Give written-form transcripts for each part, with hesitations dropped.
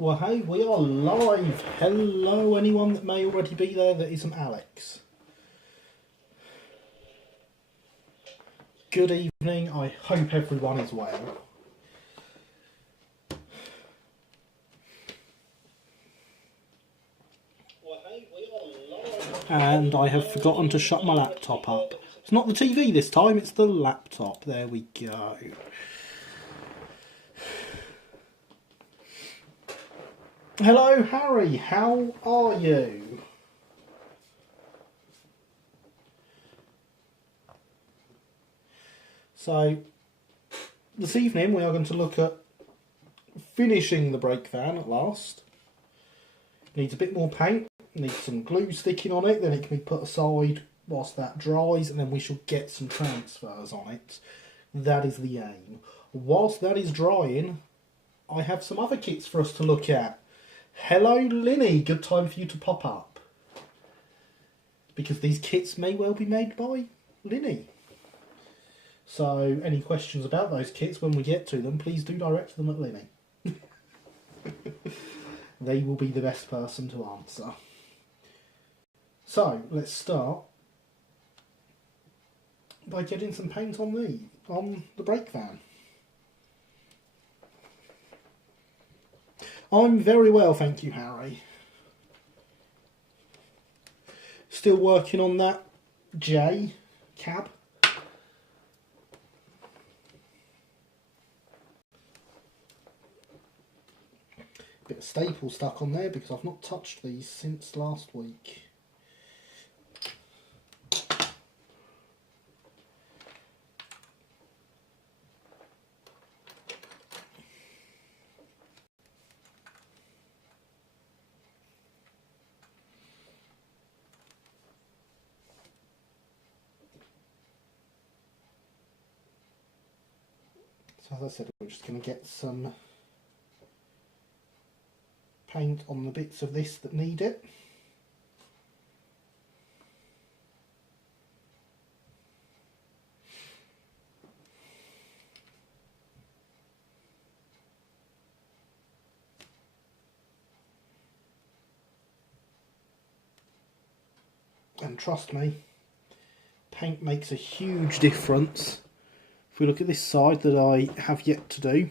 Well, hey, we are live. Hello, anyone that may already be there that isn't Alex. Good evening. I hope everyone is well. And I have forgotten to shut my laptop up. It's not the TV this time, it's the laptop. There we go. Hello, Harry. How are you? So, this evening we are going to look at finishing the brake van at last. Needs a bit more paint, needs some glue sticking on it, then it can be put aside whilst that dries, and then we shall get some transfers on it. That is the aim. Whilst that is drying, I have some other kits for us to look at. Hello, Linny. Good time for you to pop up. Because these kits may well be made by Linny. So, any questions about those kits when we get to them, please do direct them at Linny. They will be the best person to answer. So, let's start by getting some paint on the brake van. I'm very well, thank you, Harry. Still working on that J cab. Bit of staple stuck on there because I've not touched these since last week. So as I said, we're just going to get some paint on the bits of this that need it. And trust me, paint makes a huge difference. If we look at this side that I have yet to do,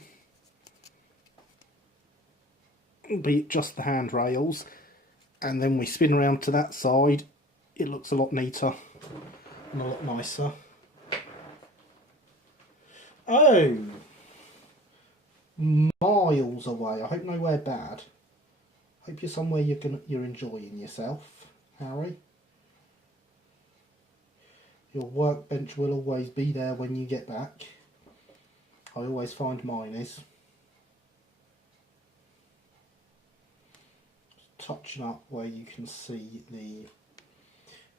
be it just the handrails, and then we spin around to that side, it looks a lot neater and a lot nicer. Oh, miles away. I hope nowhere bad. Hope you're somewhere you're enjoying yourself, Harry. Your workbench will always be there when you get back. I always find mine is. Touching up where you can see the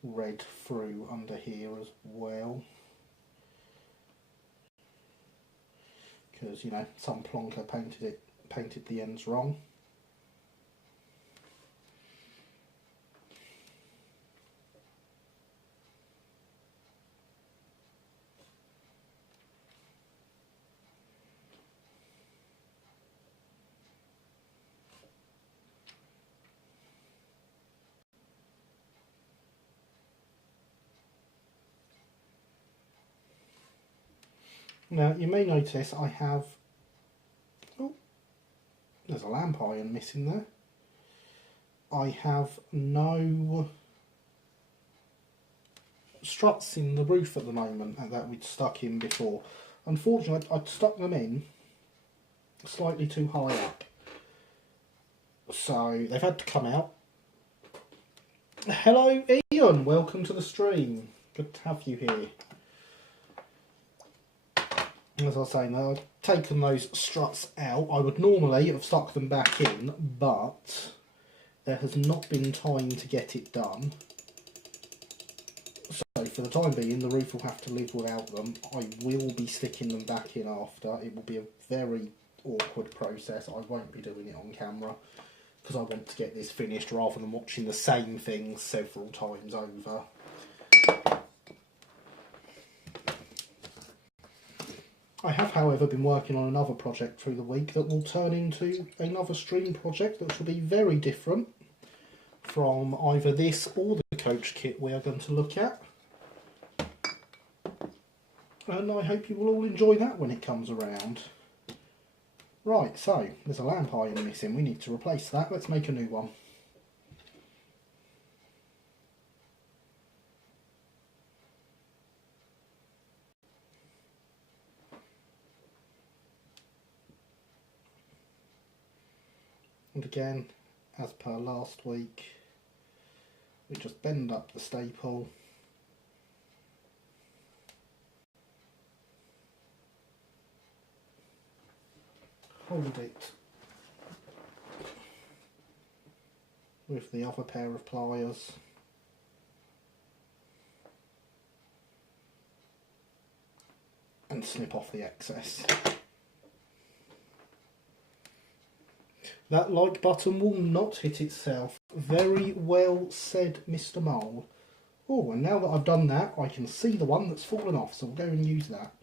red through under here as well, because you know some plonker painted the ends wrong. Now, you may notice I have... Oh, there's a lamp iron missing there. I have no struts in the roof at the moment that we'd stuck in before. Unfortunately, I'd stuck them in slightly too high up. So, they've had to come out. Hello, Ian. Welcome to the stream. Good to have you here. As I was saying, I've taken those struts out. I would normally have stuck them back in, but there has not been time to get it done. So for the time being, the roof will have to live without them. I will be sticking them back in after. It will be a very awkward process. I won't be doing it on camera because I want to get this finished rather than watching the same thing several times over. I have, however, been working on another project through the week that will turn into another stream project that will be very different from either this or the coach kit we are going to look at. And I hope you will all enjoy that when it comes around. Right, so there's a lamp iron missing. We need to replace that. Let's make a new one. And again, as per last week, we just bend up the staple, hold it with the other pair of pliers, and snip off the excess. That like button will not hit itself. Very well said, Mr. Mole. Oh, and now that I've done that, I can see the one that's fallen off, so we'll go and use that.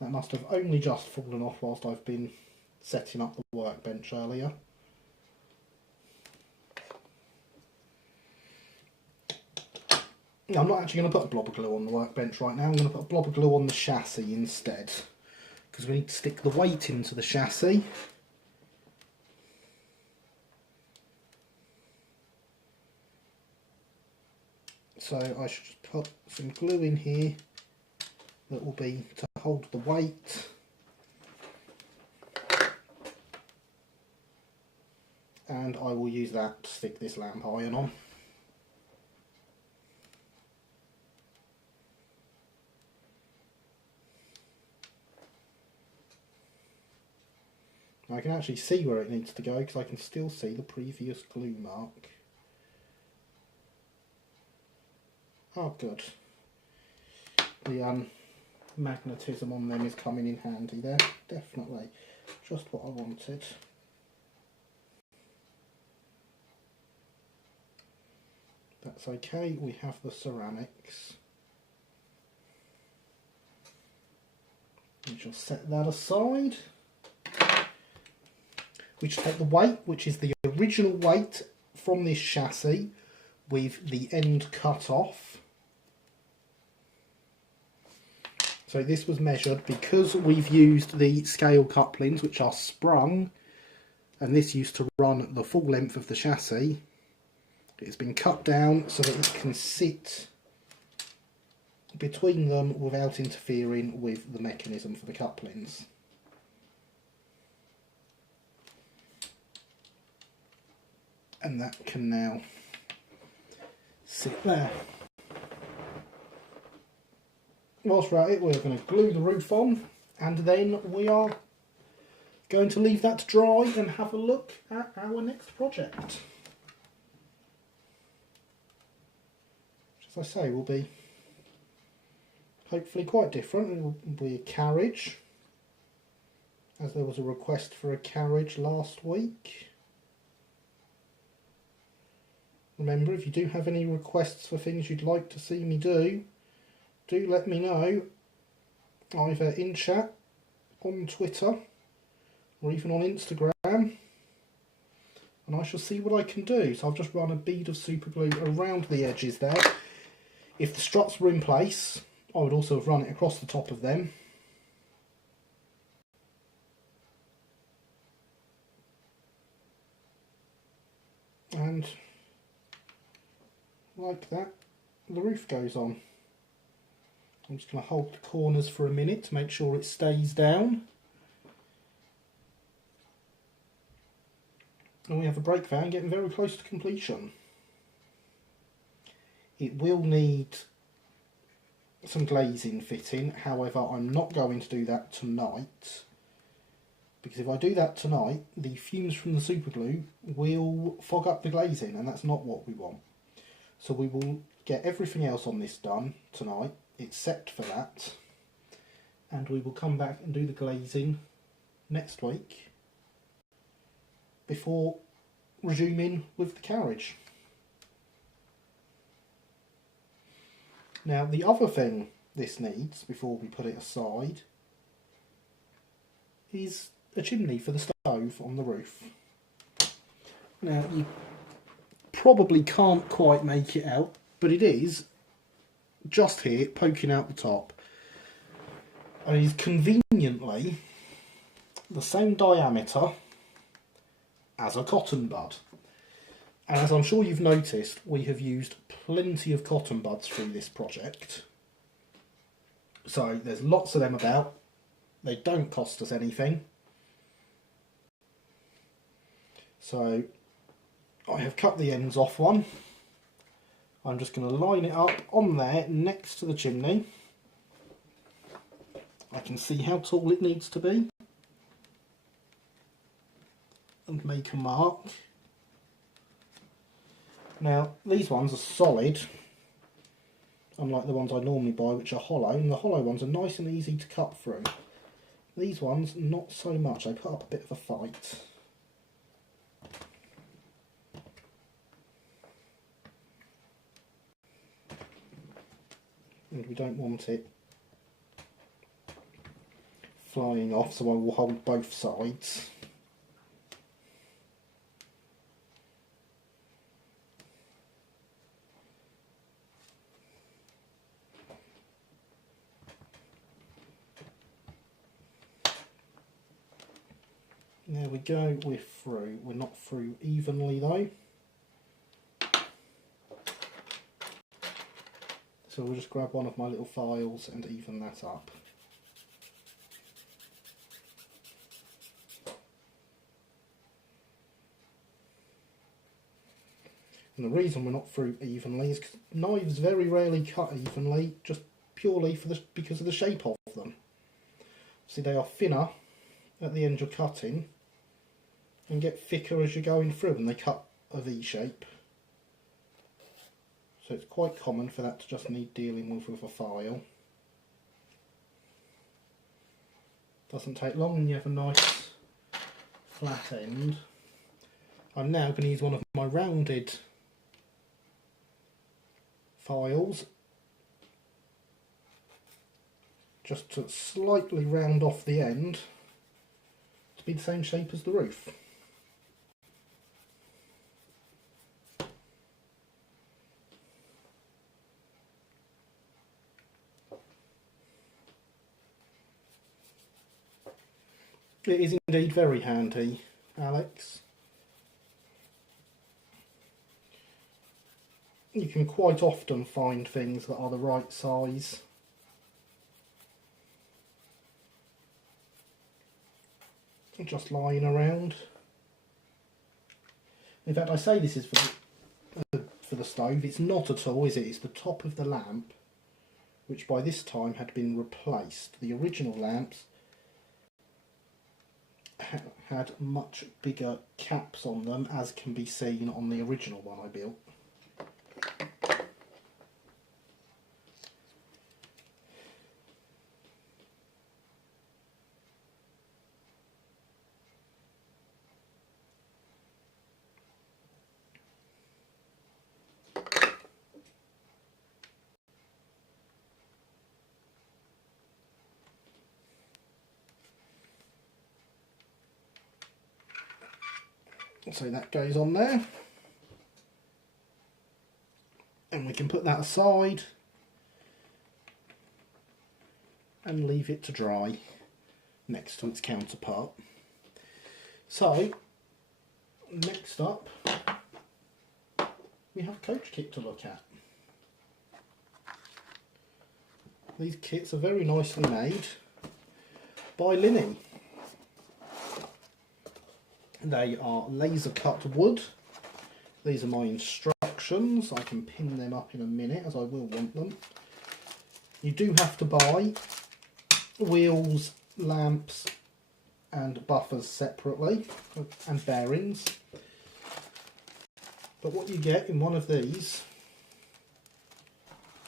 That must have only just fallen off whilst I've been setting up the workbench earlier. Now, I'm not actually going to put a blob of glue on the workbench right now. I'm going to put a blob of glue on the chassis instead, because we need to stick the weight into the chassis. So I should just put some glue in here that will be to hold the weight. And I will use that to stick this lamp iron on. Now I can actually see where it needs to go because I can still see the previous glue mark. Oh, good. The magnetism on them is coming in handy there, definitely. Just what I wanted. That's okay, we have the ceramics. We shall set that aside. We should take the weight, which is the original weight from this chassis, with the end cut off. So this was measured because we've used the scale couplings, which are sprung, and this used to run the full length of the chassis. It's been cut down so that it can sit between them without interfering with the mechanism for the couplings. And that can now sit there. Whilst we're at it, we're going to glue the roof on, and then we are going to leave that to dry and have a look at our next project. As I say, will be hopefully quite different. It will be a carriage, as there was a request for a carriage last week. Remember, if you do have any requests for things you'd like to see me do let me know, either in chat, on Twitter, or even on Instagram, and I shall see what I can do. So I've just run a bead of super glue around the edges there. If the struts were in place, I would also have run it across the top of them. And like that, the roof goes on. I'm just going to hold the corners for a minute to make sure it stays down. And we have a brake van getting very close to completion. It will need some glazing fitting, however I'm not going to do that tonight, because if I do that tonight the fumes from the super glue will fog up the glazing, and that's not what we want. So we will get everything else on this done tonight except for that, and we will come back and do the glazing next week before resuming with the carriage. Now the other thing this needs, before we put it aside, is a chimney for the stove on the roof. Now, you probably can't quite make it out, but it is just here, poking out the top. And it is conveniently the same diameter as a cotton bud. And as I'm sure you've noticed, we have used plenty of cotton buds through this project. So there's lots of them about. They don't cost us anything. So I have cut the ends off one. I'm just going to line it up on there next to the chimney. I can see how tall it needs to be. And make a mark. Now, these ones are solid, unlike the ones I normally buy, which are hollow, and the hollow ones are nice and easy to cut through. These ones, not so much. They put up a bit of a fight. And we don't want it flying off, so I will hold both sides. There we go, we're through. We're not through evenly though. So we'll just grab one of my little files and even that up. And the reason we're not through evenly is because knives very rarely cut evenly, just purely because of the shape of them. See, they are thinner at the end you're cutting, and get thicker as you're going through, and they cut a V shape. So it's quite common for that to just need dealing with a file. Doesn't take long and you have a nice flat end. I'm now going to use one of my rounded files just to slightly round off the end to be the same shape as the roof. It is indeed very handy, Alex. You can quite often find things that are the right size. Just lying around. In fact, I say this is for the stove. It's not at all, is it? It's the top of the lamp, which by this time had been replaced. The original lamps had much bigger caps on them, as can be seen on the original one I built. So that goes on there, and we can put that aside and leave it to dry next to its counterpart. So next up we have a coach kit to look at. These kits are very nicely made by Linny. They are laser cut wood. These are my instructions. I can pin them up in a minute, as I will want them. You do have to buy wheels, lamps and buffers separately, and bearings. But what you get in one of these,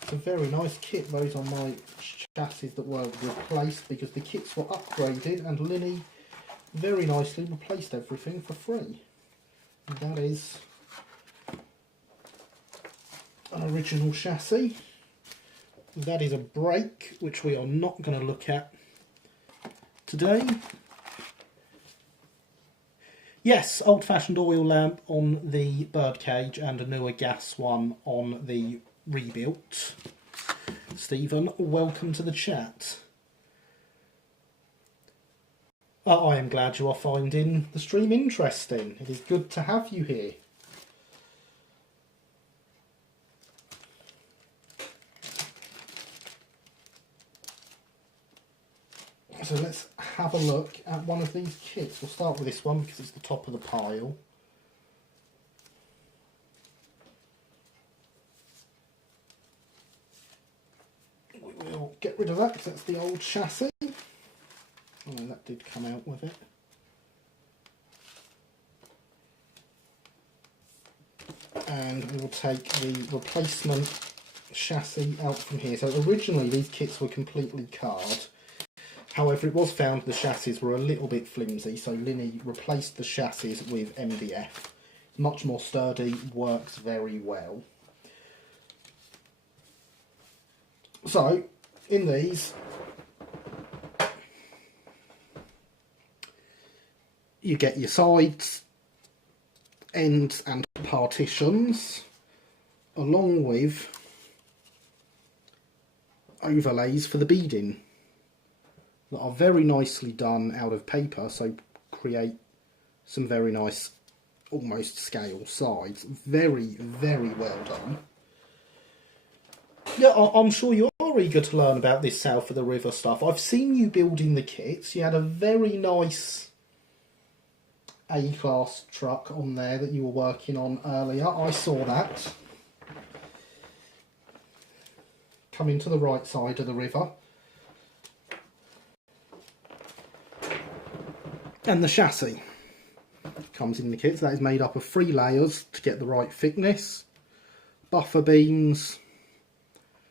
it's a very nice kit. Those are my chassis that were replaced because the kits were upgraded, and Linny very nicely replaced everything for free. And that is an original chassis. That is a brake, which we are not going to look at today. Yes, old-fashioned oil lamp on the birdcage and a newer gas one on the rebuilt. Stephen, welcome to the chat. I am glad you are finding the stream interesting. It is good to have you here. So let's have a look at one of these kits. We'll start with this one because it's the top of the pile. We will get rid of that because that's the old chassis. Oh, that did come out with it. And we will take the replacement chassis out from here. So originally these kits were completely card. However, it was found the chassis were a little bit flimsy, so Linny replaced the chassis with MDF. Much more sturdy, works very well. So, in these, you get your sides, ends and partitions, along with overlays for the beading that are very nicely done out of paper, so create some very nice almost scale sides. Very, very well done. Yeah, I'm sure you are eager to learn about this South of the River stuff. I've seen you building the kits. You had a very nice A-class truck on there that you were working on earlier. I saw that. Coming to the right side of the river. And the chassis comes in the kit. So that is made up of 3 layers to get the right thickness. Buffer beams,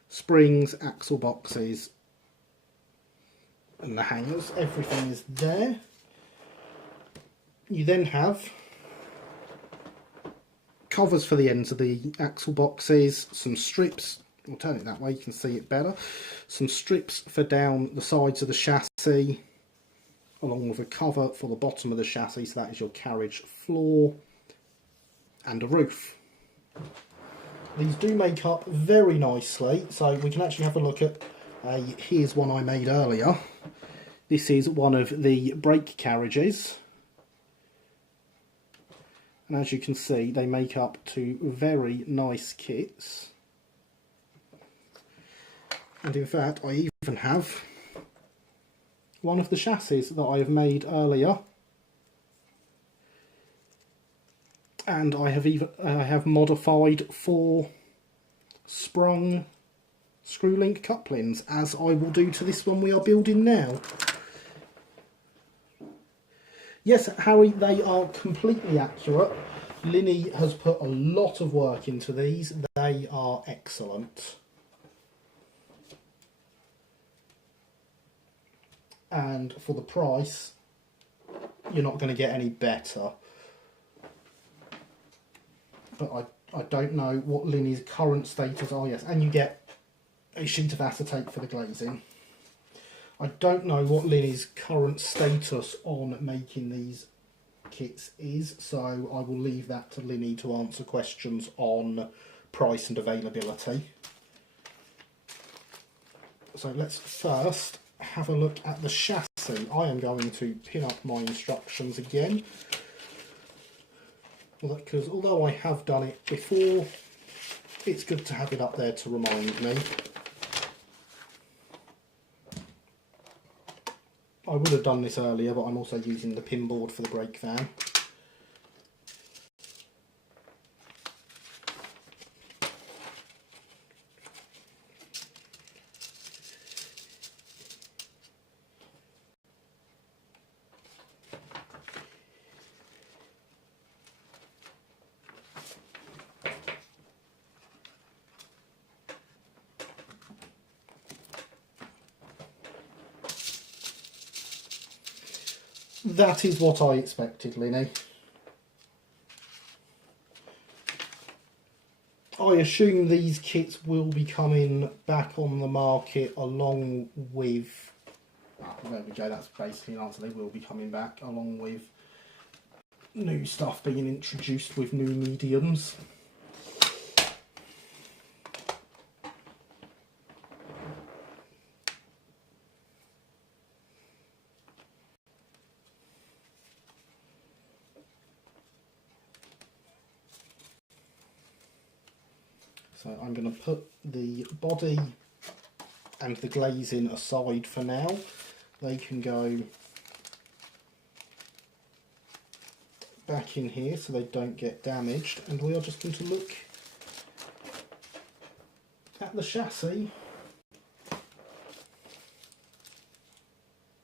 springs, axle boxes, and the hangers. Everything is there. You then have covers for the ends of the axle boxes, some strips. We'll turn it that way, you can see it better. Some strips for down the sides of the chassis, along with a cover for the bottom of the chassis, so that is your carriage floor, and a roof. These do make up very nicely, so we can actually have a look at here's one I made earlier. This is one of the brake carriages, and as you can see they make up 2 very nice kits. And in fact I even have one of the chassis that I have made earlier, and I have modified 4 sprung screw link couplings, as I will do to this one we are building now. Yes, Harry, they are completely accurate. Linny has put a lot of work into these. They are excellent. And for the price, you're not going to get any better. But I don't know what Linny's current status are. Yes, and you get a sheet of acetate for the glazing. I don't know what Linny's current status on making these kits is, so I will leave that to Linny to answer questions on price and availability. So let's first have a look at the chassis. I am going to pin up my instructions again, because although I have done it before, it's good to have it up there to remind me. I would have done this earlier, but I'm also using the pin board for the brake van. That is what I expected, Linny. I assume these kits will be coming back on the market along with... Oh, there we go, that's basically an answer. They will be coming back along with new stuff being introduced with new mediums. So I'm going to put the body and the glazing aside for now. They can go back in here so they don't get damaged, and we are just going to look at the chassis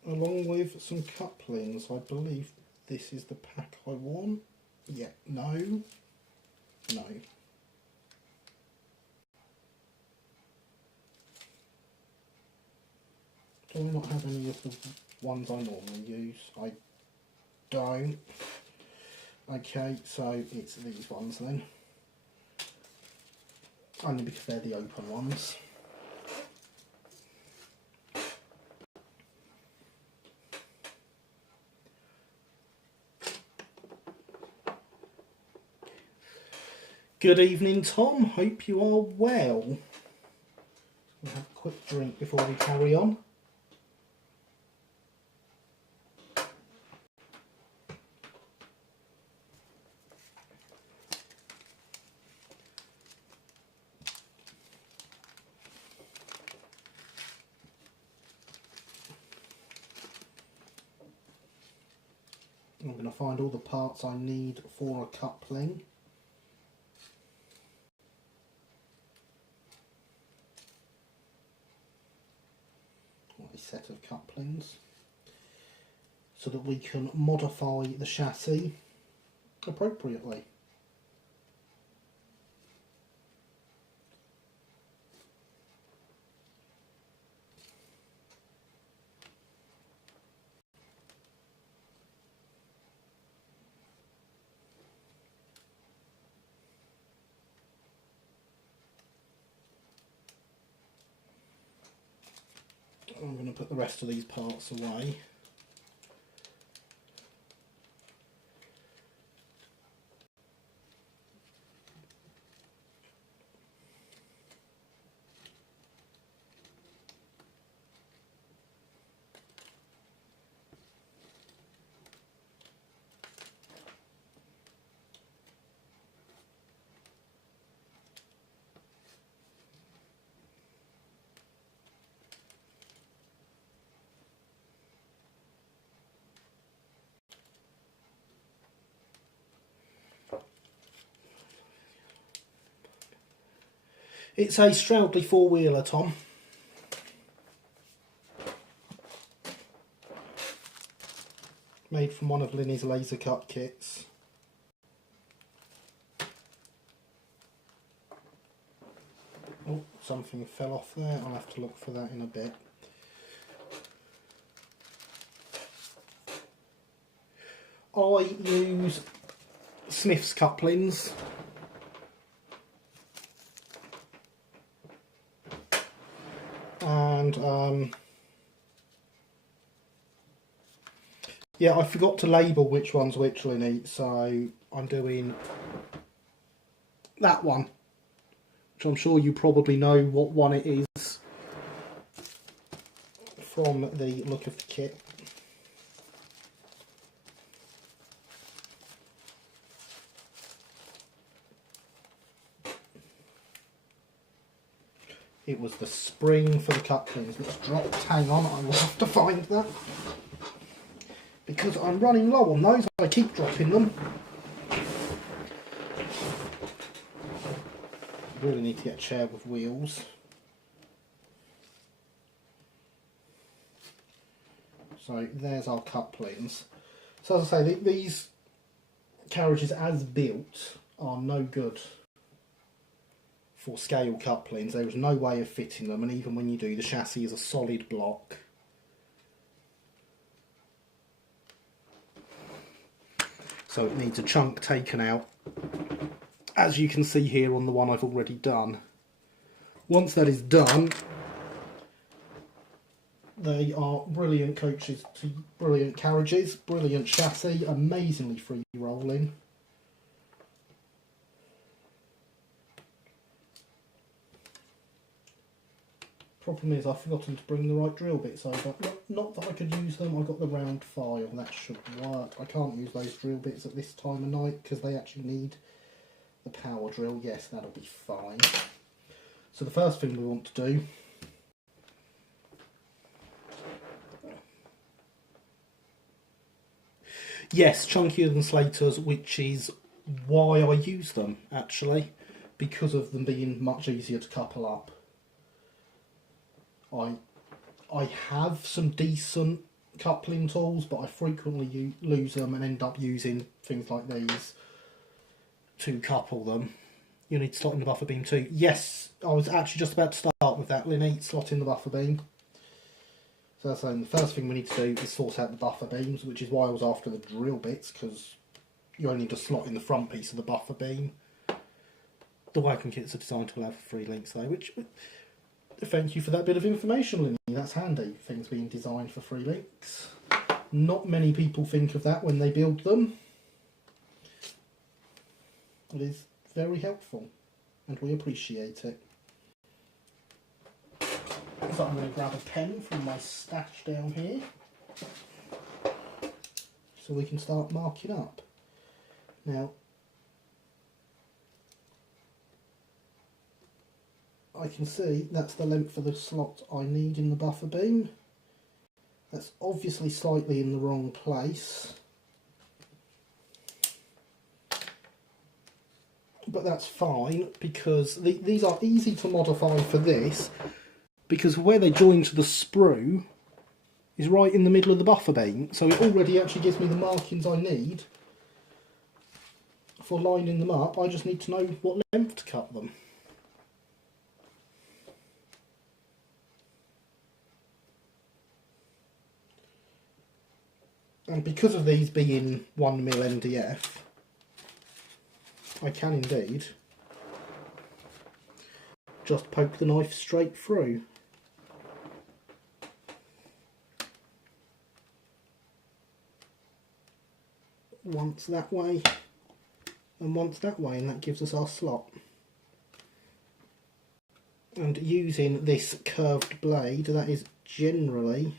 along with some couplings. I believe this is the pack I want. Yeah, no. Do I not have any of the ones I normally use? I don't. Okay, so it's these ones then. Only because they're the open ones. Good evening, Tom. Hope you are well. We'll have a quick drink before we carry on. I'm going to find all the parts I need for a coupling. A set of couplings so that we can modify the chassis appropriately. I'm going to put the rest of these parts away. It's a Stroudley four-wheeler, Tom. Made from one of Linny's laser cut kits. Oh, something fell off there. I'll have to look for that in a bit. I use Smith's couplings. And yeah, I forgot to label which one's which, Linny, so I'm doing that one, which I'm sure you probably know what one it is from the look of the kit. It was the spring for the couplings that's dropped. Hang on, I will have to find that. Because I'm running low on those, I keep dropping them. Really need to get a chair with wheels. So there's our couplings. So as I say, these carriages as built are no good for scale couplings. There is no way of fitting them, and even when you do, the chassis is a solid block. So it needs a chunk taken out, as you can see here on the one I've already done. Once that is done, They are brilliant coaches to brilliant carriages, brilliant chassis, amazingly free rolling. Problem is I've forgotten to bring the right drill bits over. Not that I could use them, I've got the round file, that should work. I can't use those drill bits at this time of night because they actually need the power drill. Yes, that'll be fine. So the first thing we want to do yes, chunkier than Slaters, which is why I use them actually, because of them being much easier to couple up. I have some decent coupling tools, but I frequently lose them and end up using things like these to couple them. You need to slot in the buffer beam too. Yes, I was actually just about to start with that, Linny, slot in the buffer beam. So that's the first thing we need to do is sort out the buffer beams, which is why I was after the drill bits, because you only need to slot in the front piece of the buffer beam. The wagon kits are designed to allow for 3 links though, which... Thank you for that bit of information, Linny. That's handy, things being designed for 3 links. Not many people think of that when they build them. It is very helpful, and we appreciate it. So I'm going to grab a pen from my stash down here, so we can start marking up. Now, I can see that's the length of the slot I need in the buffer beam. That's obviously slightly in the wrong place, but that's fine because these are easy to modify for this, because where they join to the sprue is right in the middle of the buffer beam, so it already actually gives me the markings I need for lining them up. I just need to know what length to cut them. And because of these being 1mm MDF, I can indeed just poke the knife straight through. Once that way and once that way, and that gives us our slot. And using this curved blade, that is generally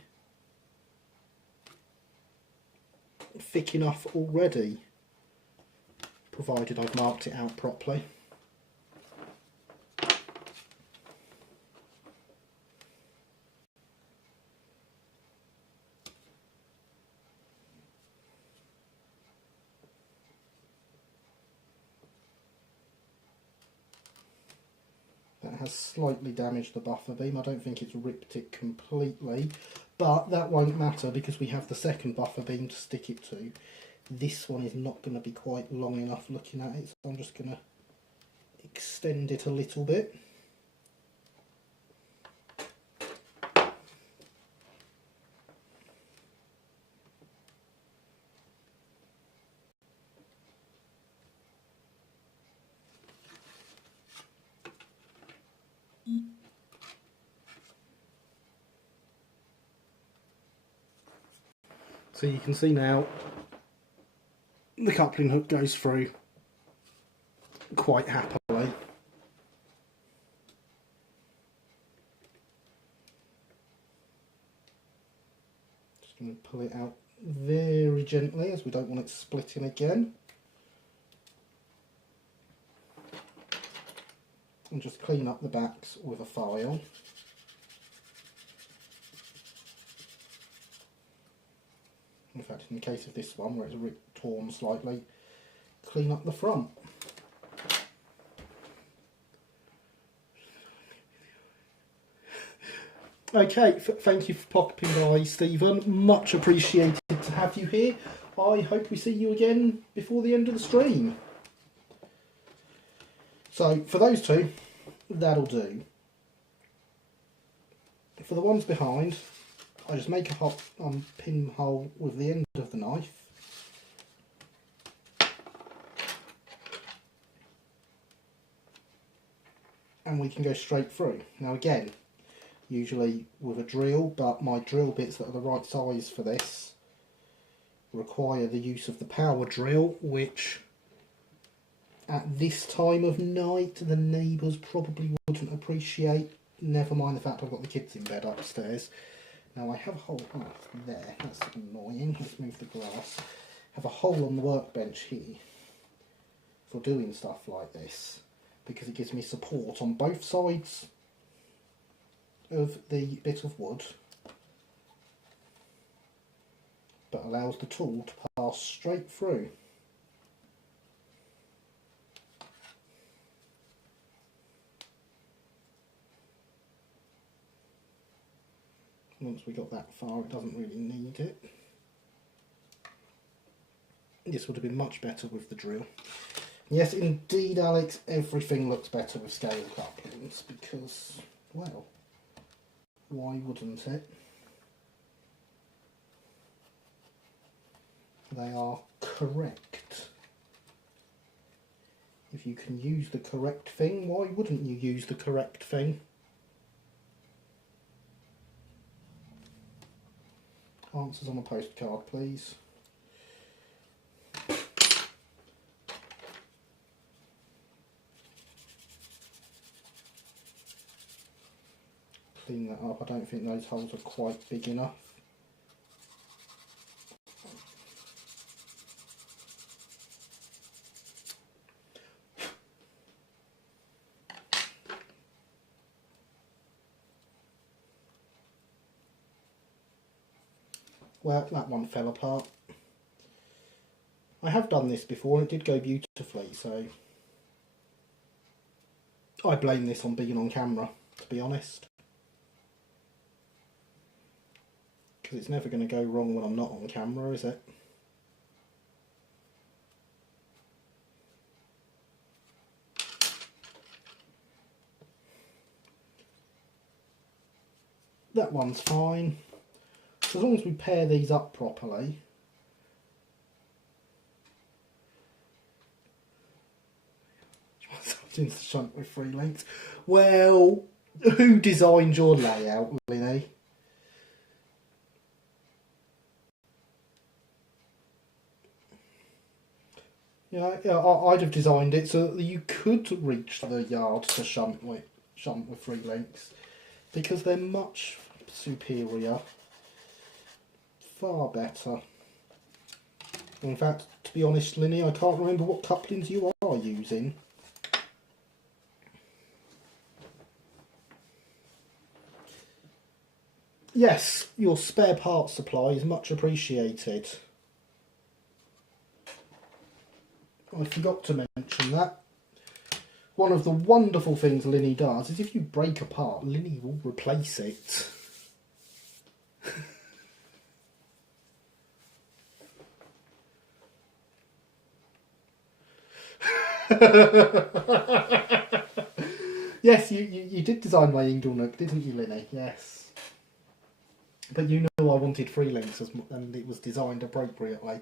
thick enough already, provided I've marked it out properly. That has slightly damaged the buffer beam. I don't think it's ripped it completely, but that won't matter because we have the second buffer beam to stick it to. This one is not going to be quite long enough looking at it, so I'm just going to extend it a little bit. So you can see now the coupling hook goes through quite happily. Just going to pull it out very gently as we don't want it splitting again. And just clean up the backs with a file. In fact, in the case of this one, where it's a bit torn slightly, clean up the front. Okay, thank you for popping by, Stephen. Much appreciated to have you here. I hope we see you again before the end of the stream. So, for those two, that'll do. For the ones behind, I just make a hot pinhole with the end of the knife. And we can go straight through. Now again, usually with a drill, but my drill bits that are the right size for this require the use of the power drill, which at this time of night the neighbours probably wouldn't appreciate, never mind the fact I've got the kids in bed upstairs. Now I have a hole, oh, there, that's annoying, let's move the glass. I have a hole on the workbench here for doing stuff like this, because it gives me support on both sides of the bit of wood, but allows the tool to pass straight through. Once we got that far, it doesn't really need it. This would have been much better with the drill. Yes, indeed, Alex, everything looks better with scale couplings because, well, why wouldn't it? They are correct. If you can use the correct thing, why wouldn't you use the correct thing? Answers on a postcard, please. Clean that up. I don't think those holes are quite big enough. Well, that one fell apart. I have done this before and it did go beautifully, so I blame this on being on camera, to be honest. Because it's never going to go wrong when I'm not on camera, is it? That one's fine. So as long as we pair these up properly. Into the shunt with 3 links. Well, who designed your layout, Linny? Yeah, I'd have designed it so that you could reach the yard to shunt with 3 links, because they're much superior, far better. In fact, to be honest, Linny, I can't remember what couplings you are using. Yes, your spare parts supply is much appreciated. I forgot to mention that. One of the wonderful things Linny does is if you break a part, Linny will replace it. Yes, you did design my Ingle Nook, didn't you, Linny? Yes. But you know I wanted 3 links and it was designed appropriately.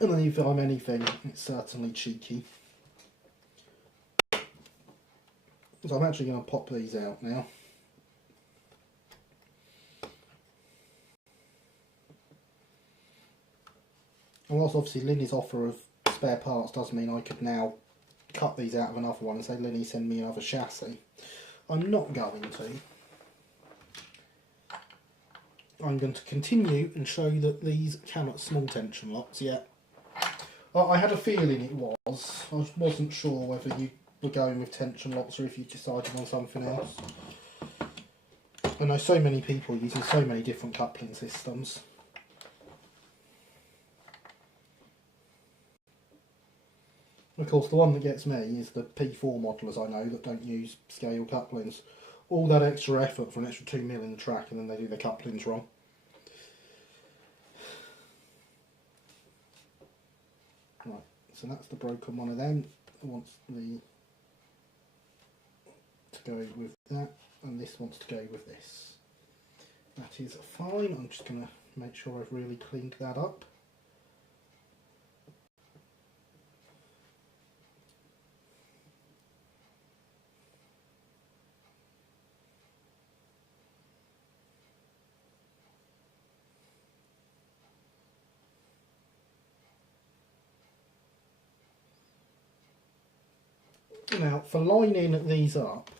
And then if I'm anything, it's certainly cheeky. So I'm actually going to pop these out now. And whilst obviously Linny's offer of spare parts does mean I could now cut these out of another one and say, Linny, send me another chassis. I'm not going to. I'm going to continue and show you that these cannot small tension locks yet. I had a feeling it was. I wasn't sure whether you were going with tension locks or if you decided on something else. I know so many people using so many different coupling systems. Of course, the one that gets me is the P4 modelers I know that don't use scale couplings. All that extra effort for an extra 2mm in the track and then they do their couplings wrong. Right, so that's the broken one of them. It wants to go with that, and this wants to go with this. That is fine. I'm just going to make sure I've really cleaned that up. Now, for lining these up,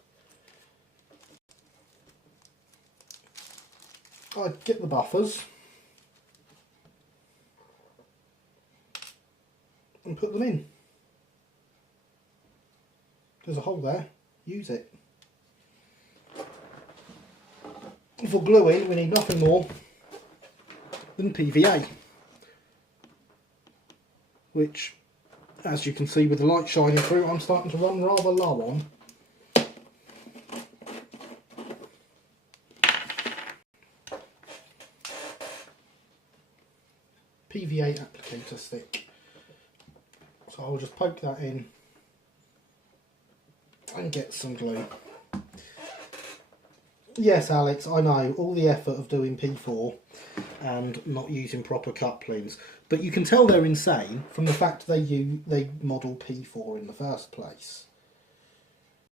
I'd get the buffers and put them in. There's a hole there, use it. For gluing, we need nothing more than PVA, which, as you can see with the light shining through, I'm starting to run rather low on. PVA applicator stick. So I'll just poke that in and get some glue. Yes, Alex, I know, all the effort of doing P4 and not using proper couplings, but you can tell they're insane from the fact they model P4 in the first place,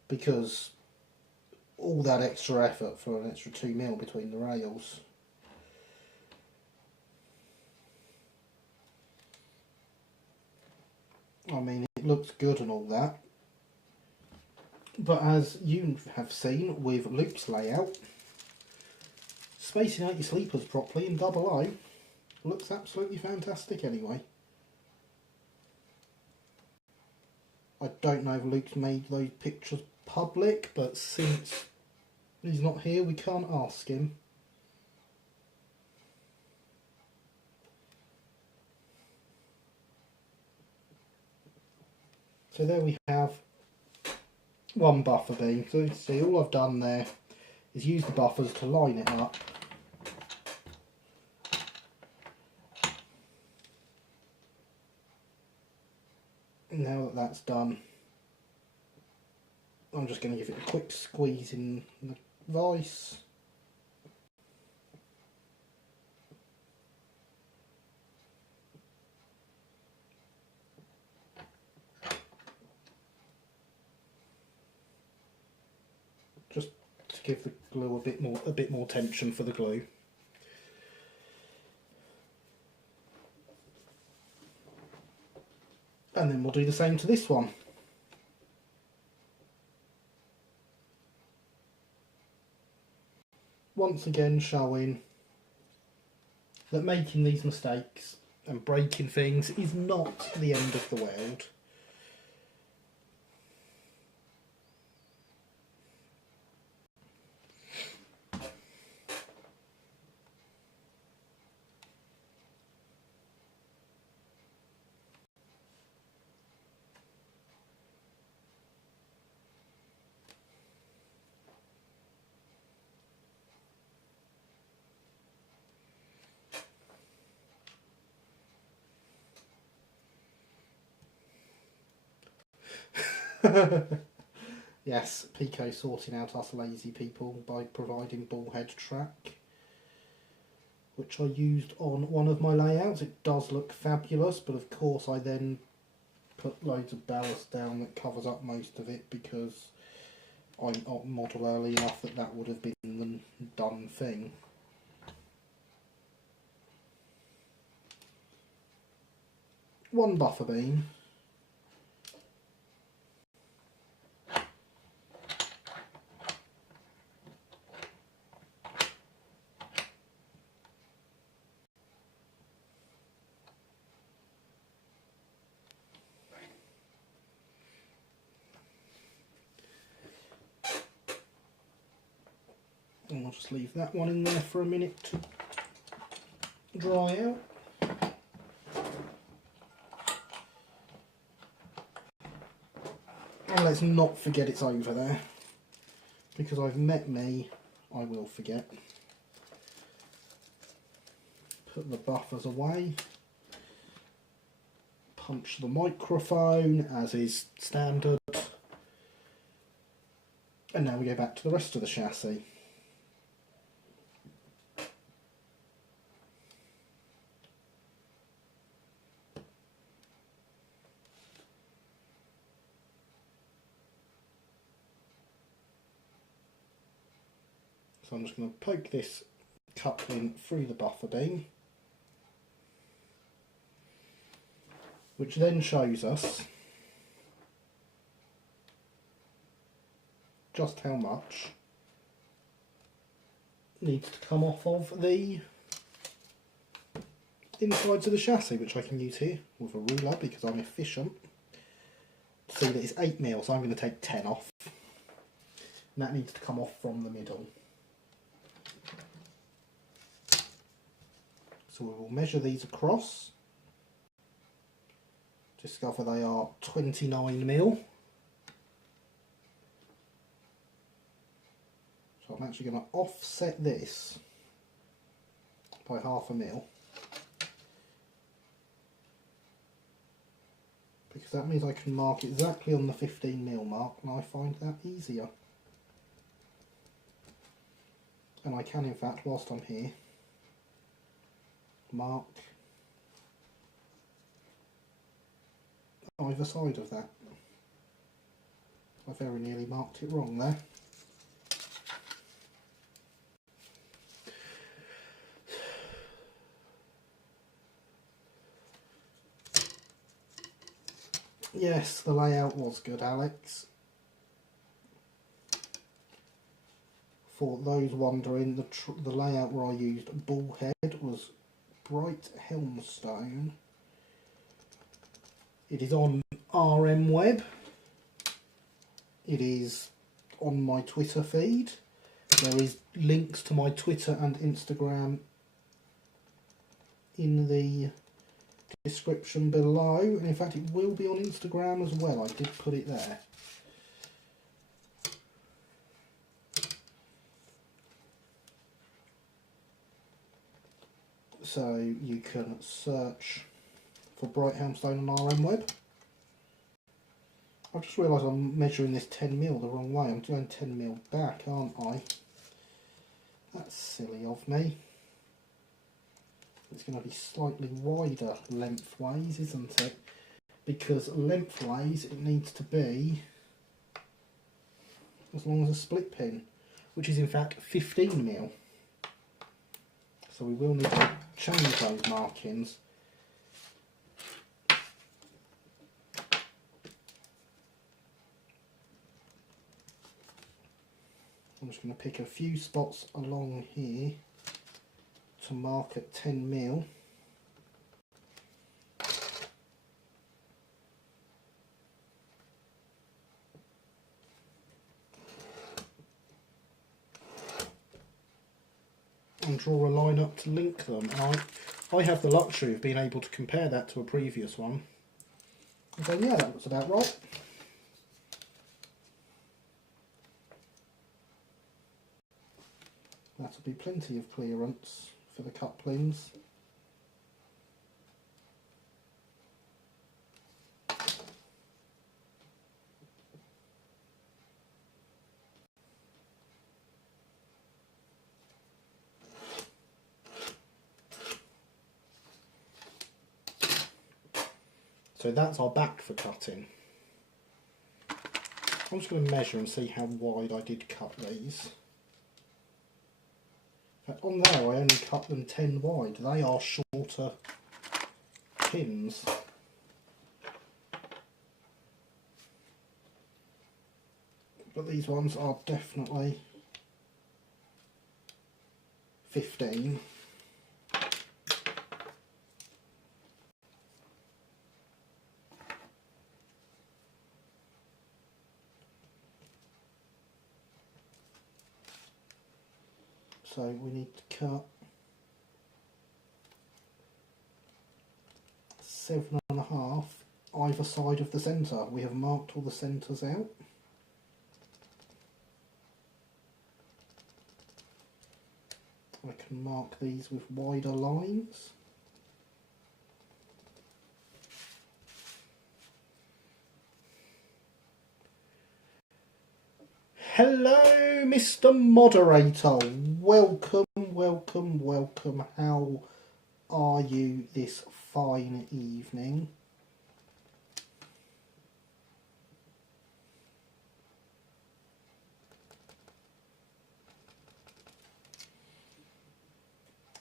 because all that extra effort for an extra 2mm between the rails. I mean, it looks good and all that, but as you have seen with Luke's layout, spacing out your sleepers properly in double O looks absolutely fantastic anyway. I don't know if Luke's made those pictures public, but since he's not here, we can't ask him. So there we have one buffer beam. So you can see all I've done there is use the buffers to line it up. And now that that's done, I'm just going to give it a quick squeeze in the vise. Just to give the glue a bit more tension for the glue. And then we'll do the same to this one. Once again showing that making these mistakes and breaking things is not the end of the world. Yes, Pico sorting out us lazy people by providing ball head track, which I used on one of my layouts. It does look fabulous, but of course I then put loads of ballast down that covers up most of it, because I'm not model early enough that would have been the done thing. One buffer beam. And I'll just leave that one in there for a minute to dry out. And let's not forget it's over there, because I've met me, I will forget. Put the buffers away. Punch the microphone as is standard. And now we go back to the rest of the chassis. So I'm just going to poke this coupling through the buffer beam, which then shows us just how much needs to come off of the insides of the chassis, which I can use here with a ruler because I'm efficient. See that it's 8mm, so I'm going to take 10 off. And that needs to come off from the middle. So we will measure these across. Discover they are 29mm. So I'm actually going to offset this by 1/2 mil. Because that means I can mark exactly on the 15mm mark, and I find that easier. And I can, in fact, whilst I'm here, mark either side of that. I very nearly marked it wrong there. Yes, the layout was good, Alex. For those wondering, the layout where I used bullhead was bright helmstone. It is on RM Web. It is on my Twitter feed. There is links to my Twitter and Instagram in the description below, and in fact it will be on Instagram as well. I did put it there. So you can search for bright helmstone on RM Web. I've just realised I'm measuring this 10mm the wrong way. I'm doing 10mm back, aren't I? That's silly of me. It's going to be slightly wider lengthways, isn't it? Because lengthways it needs to be as long as a split pin, which is in fact 15mm. So we will need to change those markings. I'm just going to pick a few spots along here to mark at 10mm. And draw a line up to link them. I have the luxury of being able to compare that to a previous one. And so yeah, that looks about right. That'll be plenty of clearance for the couplings. So that's our back for cutting. I'm just going to measure and see how wide I did cut these. In fact, on there I only cut them 10 wide. They are shorter pins. But these ones are definitely 15. So we need to cut 7.5 either side of the centre. We have marked all the centres out. I can mark these with wider lines. Hello, Mr. Moderator. Welcome, welcome, welcome. How are you this fine evening?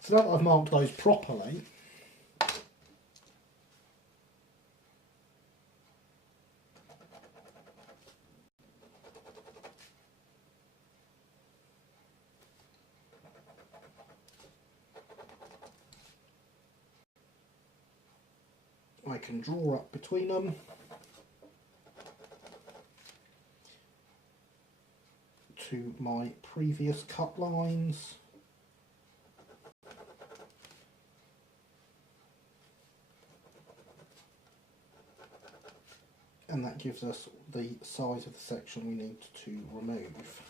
So now that I've marked those properly, I can draw up between them to my previous cut lines. And that gives us the size of the section we need to remove.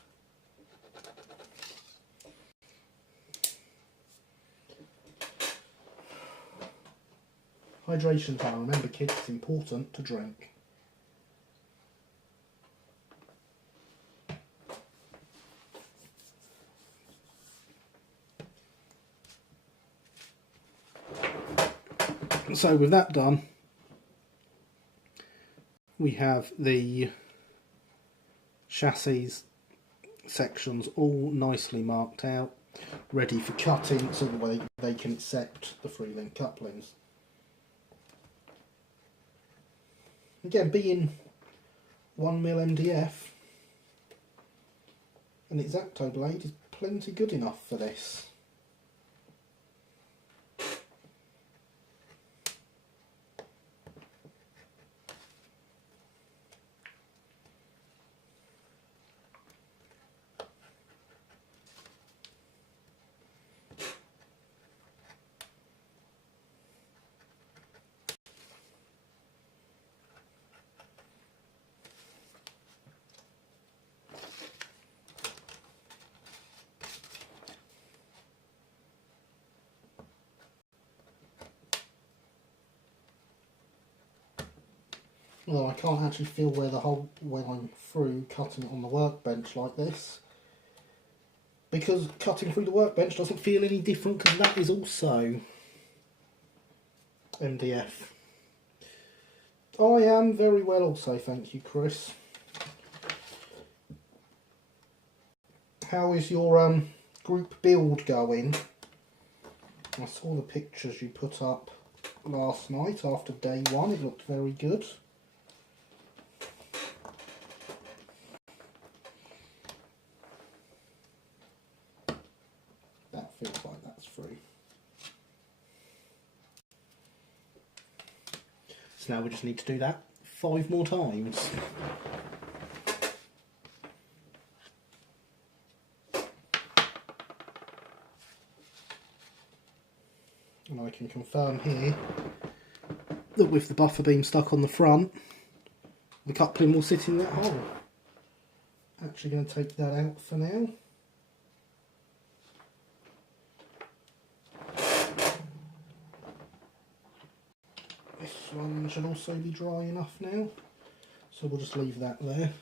Hydration time. Remember kids, it's important to drink. So with that done, we have the chassis sections all nicely marked out, ready for cutting so that they can accept the 3-link couplings. Again, being 1mm MDF, an X-Acto blade is plenty good enough for this. Although I can't actually feel where the hole when I'm through cutting it on the workbench like this, because cutting through the workbench doesn't feel any different because that is also MDF. I am very well also, thank you, Chris. How is your group build going? I saw the pictures you put up last night after day one, it looked very good. That feels like that's free. So now we just need to do that 5 more times. And I can confirm here that with the buffer beam stuck on the front, the coupling will sit in that hole. Actually going to take that out for now. This one should also be dry enough now, so we'll just leave that there.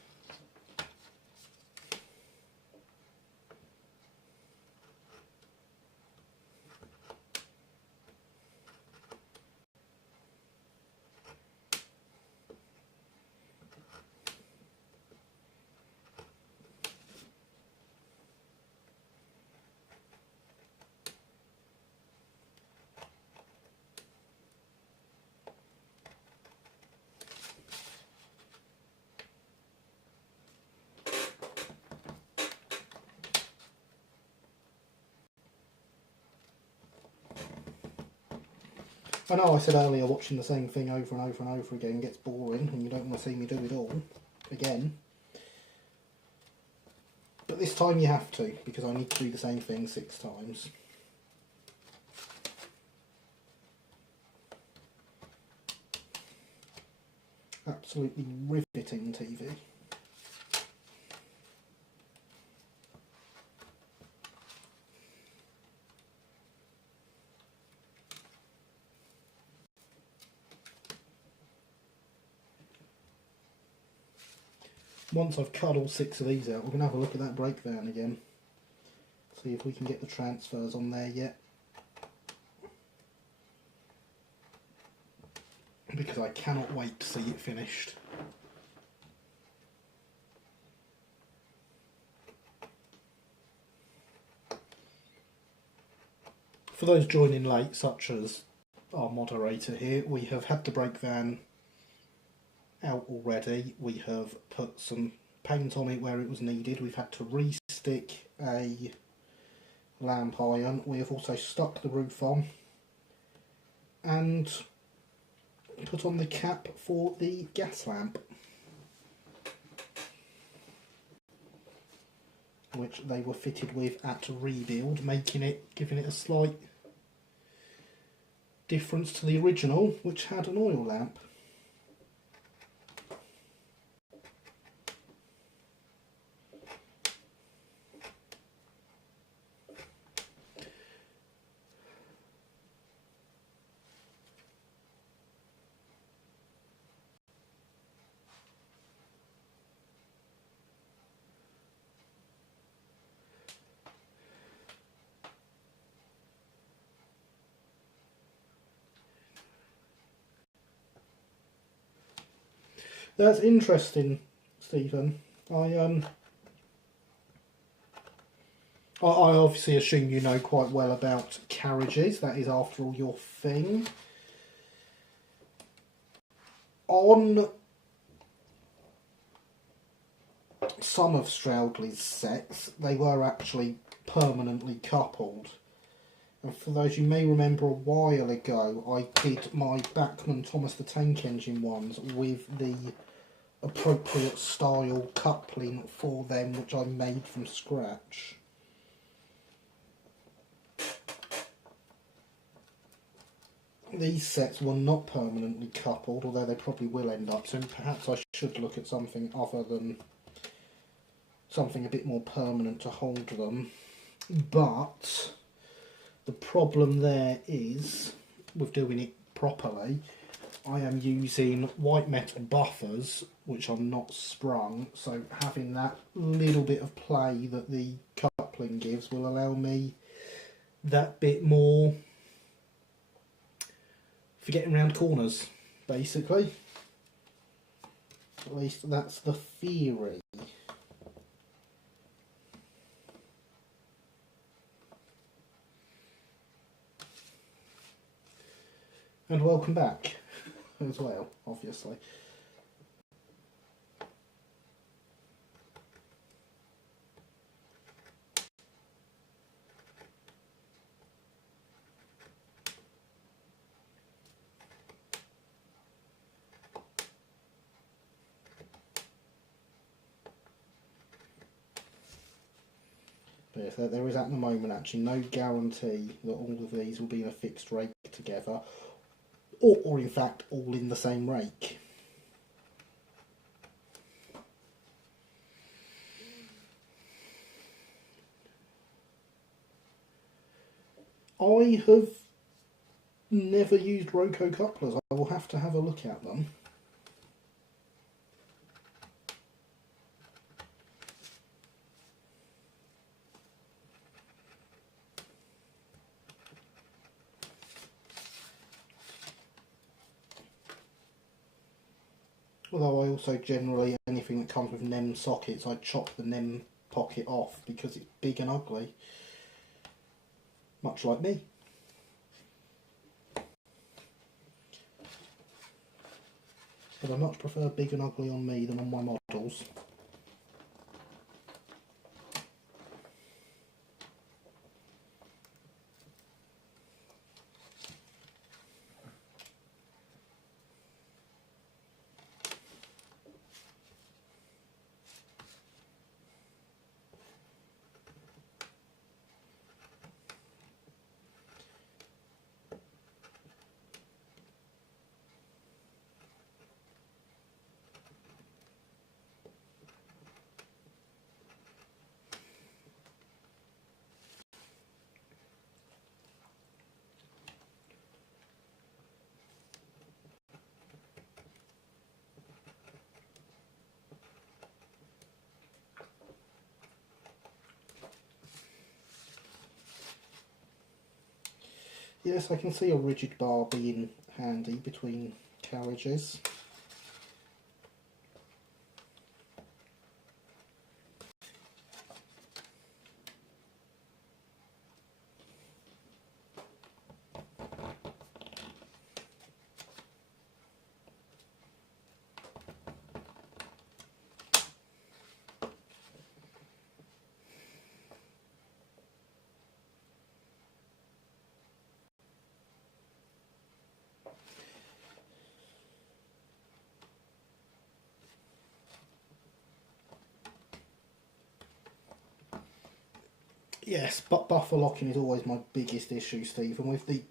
I know I said earlier watching the same thing over and over and over again gets boring and you don't want to see me do it all again. But this time you have to, because I need to do the same thing 6 times. Absolutely riveting TV. Once I've cut all 6 of these out, we're going to have a look at that brake van again. See if we can get the transfers on there yet. Because I cannot wait to see it finished. For those joining late, such as our moderator here, we have had the brake van out already. We have put some paint on it where it was needed. We've had to re-stick a lamp iron. We have also stuck the roof on, and put on the cap for the gas lamp, which they were fitted with at rebuild, giving it a slight difference to the original, which had an oil lamp. That's interesting, Stephen. I obviously assume you know quite well about carriages. That is, after all, your thing. On some of Stroudley's sets, they were actually permanently coupled. And for those you may remember, a while ago, I did my Bachmann Thomas the Tank Engine ones with the appropriate style coupling for them, which I made from scratch. These sets were not permanently coupled, although they probably will end up, so perhaps I should look at something other than something a bit more permanent to hold them. But the problem there is, with doing it properly, I am using white metal buffers, which are not sprung, so having that little bit of play that the coupling gives will allow me that bit more for getting around corners, basically. At least that's the theory. And welcome back as well, obviously. But yes, there is at the moment actually no guarantee that all of these will be in a fixed rake together, or in fact all in the same rake. I have never used Roco couplers. I will have to have a look at them. Although I also generally, anything that comes with NEM sockets, I chop the NEM pocket off because it's big and ugly. Much like me. But I much prefer big and ugly on me than on my models. Yes, I can see a rigid bar being handy between carriages. Yes, but buffer locking is always my biggest issue, Steve. And with the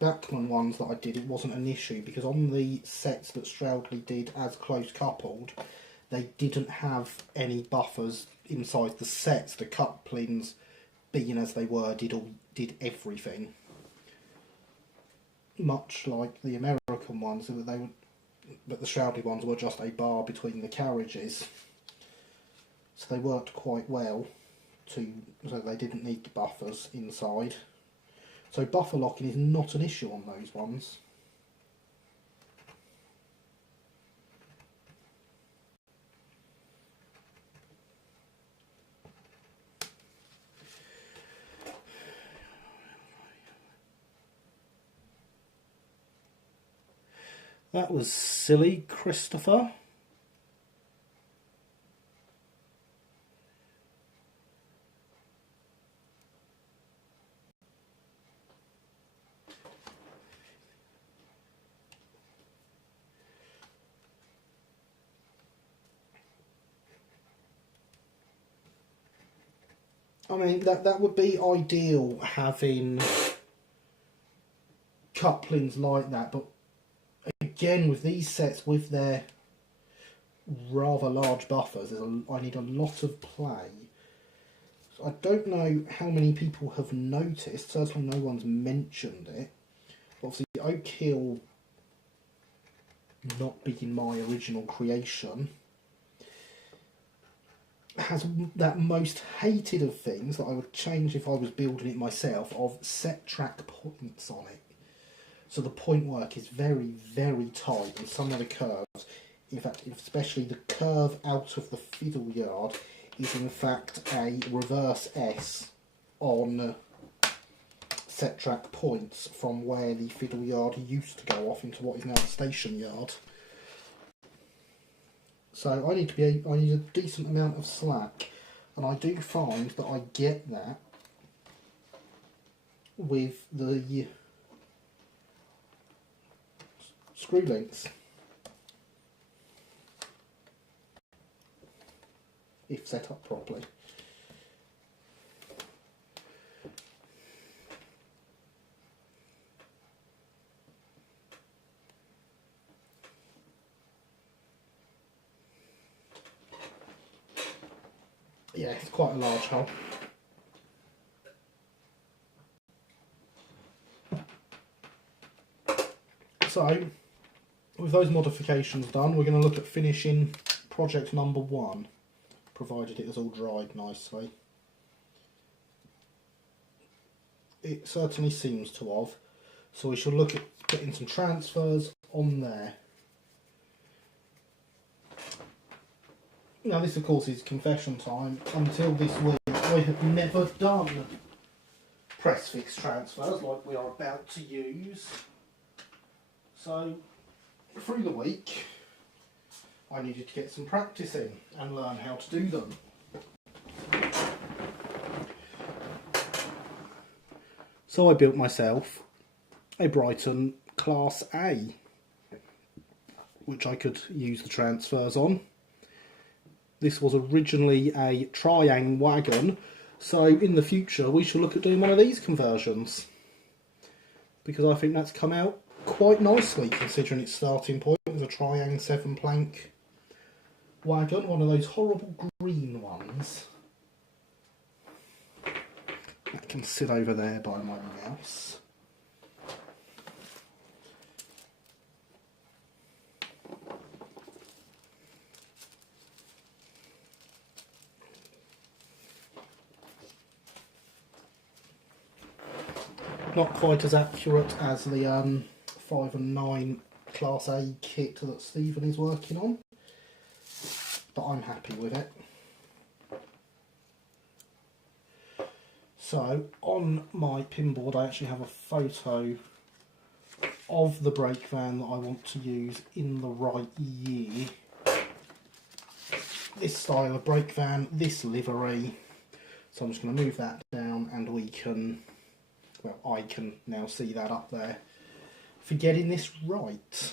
Bachmann ones that I did, it wasn't an issue because on the sets that Stroudley did as close coupled, they didn't have any buffers inside the sets. The couplings, being as they were, did everything. Much like the American ones, but the Stroudley ones were just a bar between the carriages, so they worked quite well. So they didn't need the buffers inside. So buffer locking is not an issue on those ones. That was silly, Christopher. I mean, that would be ideal, having couplings like that, but again, with these sets, with their rather large buffers, I need a lot of play. So I don't know how many people have noticed, certainly no one's mentioned it. Obviously, Oak Hill not being my original creation, has that most hated of things that I would change if I was building it myself, of set track points on it. So the point work is very, very tight, and some of the curves, in fact, especially the curve out of the fiddle yard, is in fact a reverse S on set track points from where the fiddle yard used to go off into what is now the station yard. So I need a decent amount of slack, and I do find that I get that with the screw links, if set up properly. Yeah, it's quite a large hole. So, with those modifications done, we're going to look at finishing project number 1, provided it has all dried nicely. It certainly seems to have, so we shall look at getting some transfers on there. Now this of course is confession time. Until this week I have never done press fix transfers like we are about to use. So through the week I needed to get some practice in and learn how to do them. So I built myself a Brighton Class A, which I could use the transfers on. This was originally a triang wagon, so in the future we shall look at doing one of these conversions, because I think that's come out quite nicely considering its starting point was a triang 7-plank wagon, one of those horrible green ones. That can sit over there by my mouse. Not quite as accurate as the 5 and 9 Class A kit that Stephen is working on, but I'm happy with it. So on my pinboard I actually have a photo of the brake van that I want to use in the right year. This style of brake van, this livery. So I'm just going to move that down and we can, well, I can now see that up there for getting this right.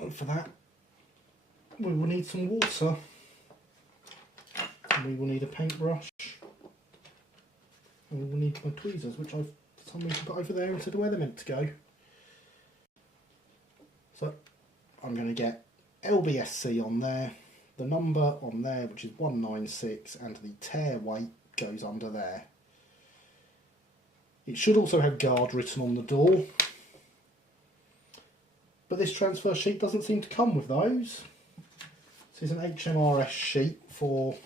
And for that, we will need some water. And we will need a paintbrush. And we will need my tweezers, which I've for some reason put over there instead of where they're meant to go. So I'm going to get LBSC on there, the number on there, which is 196, and the tear weight goes under there. It should also have guard written on the door, but this transfer sheet doesn't seem to come with those. This is an HMRS sheet for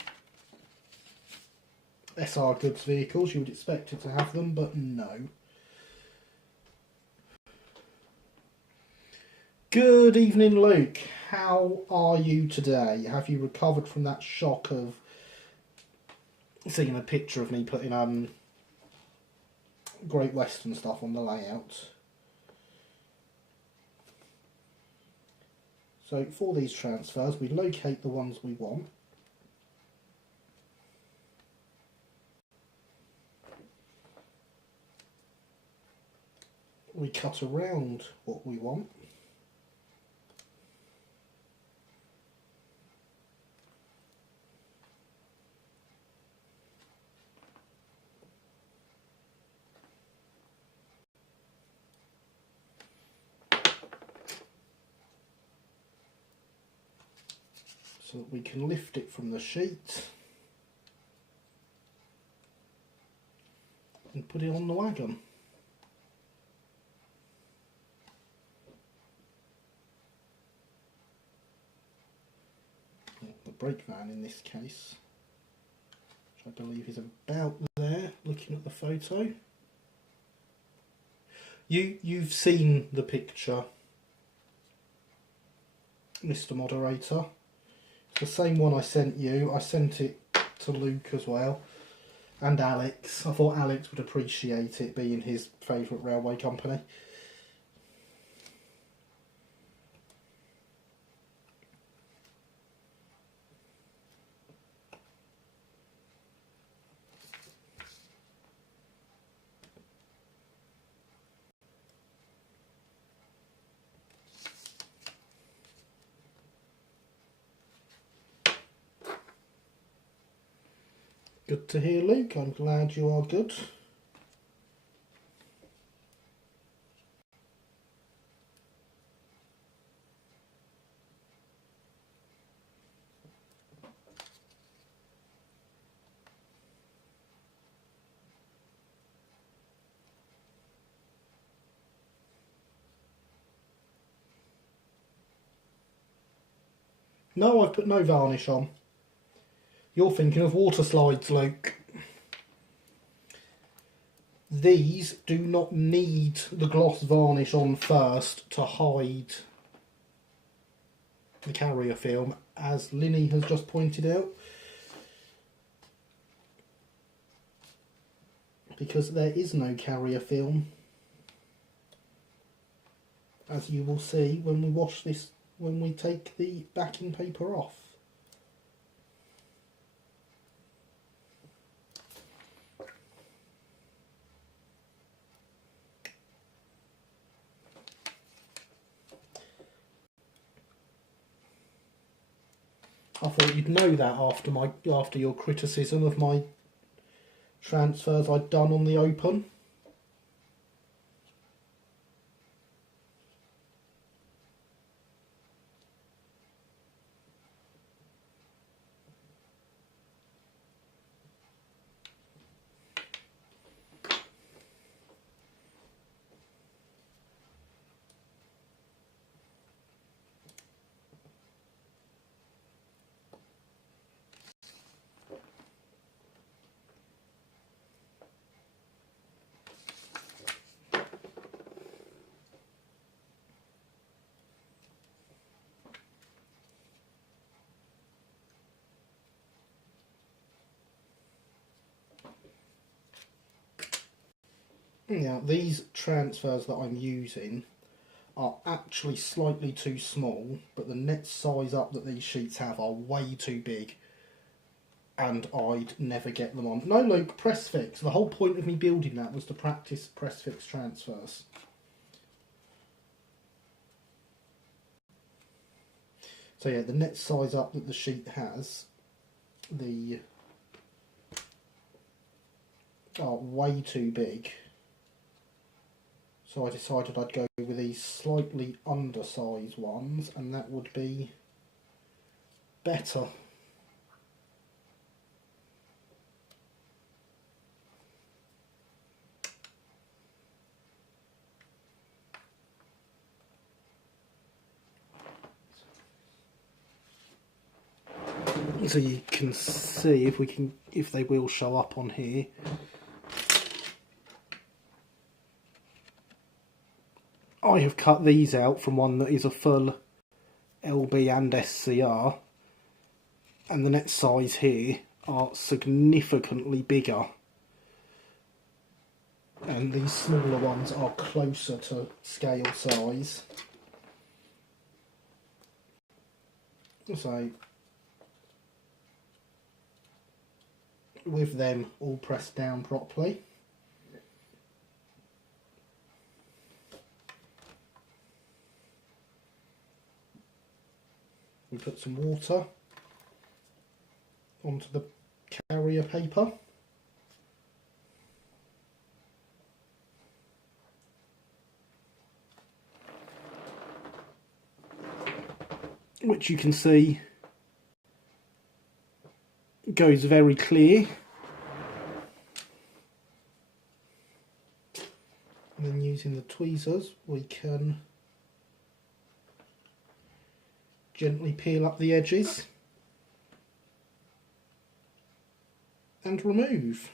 SR goods vehicles. You would expect it to have them, but no. Good evening, Luke. How are you today? Have you recovered from that shock of seeing a picture of me putting Great Western stuff on the layout? So for these transfers, we locate the ones we want. We cut around what we want. So that we can lift it from the sheet and put it on the wagon. The brake van in this case, which I believe is about there, looking at the photo. You've seen the picture, Mr. Moderator. The same one I sent you. I sent it to Luke as well, and Alex. I thought Alex would appreciate it, being his favourite railway company. Good to hear, Luke. I'm glad you are good. No, I've put no varnish on. You're thinking of water slides, Luke. These do not need the gloss varnish on first to hide the carrier film, as Linny has just pointed out. Because there is no carrier film, as you will see when we wash this, when we take the backing paper off. I thought you'd know that after your criticism of my transfers I'd done on the open. Now, these transfers that I'm using are actually slightly too small, but the net size up that these sheets have are way too big, and I'd never get them on. No, Luke, press fix. The whole point of me building that was to practice press fix transfers. So yeah, the net size up that the sheet has, are way too big. So I decided I'd go with these slightly undersized ones, and that would be better. So you can see if they will show up on here. I have cut these out from one that is a full LB and SCR, and the net size here are significantly bigger, and these smaller ones are closer to scale size. So with them all pressed down properly, we put some water onto the carrier paper. Which you can see goes very clear. And then using the tweezers we can gently peel up the edges and remove.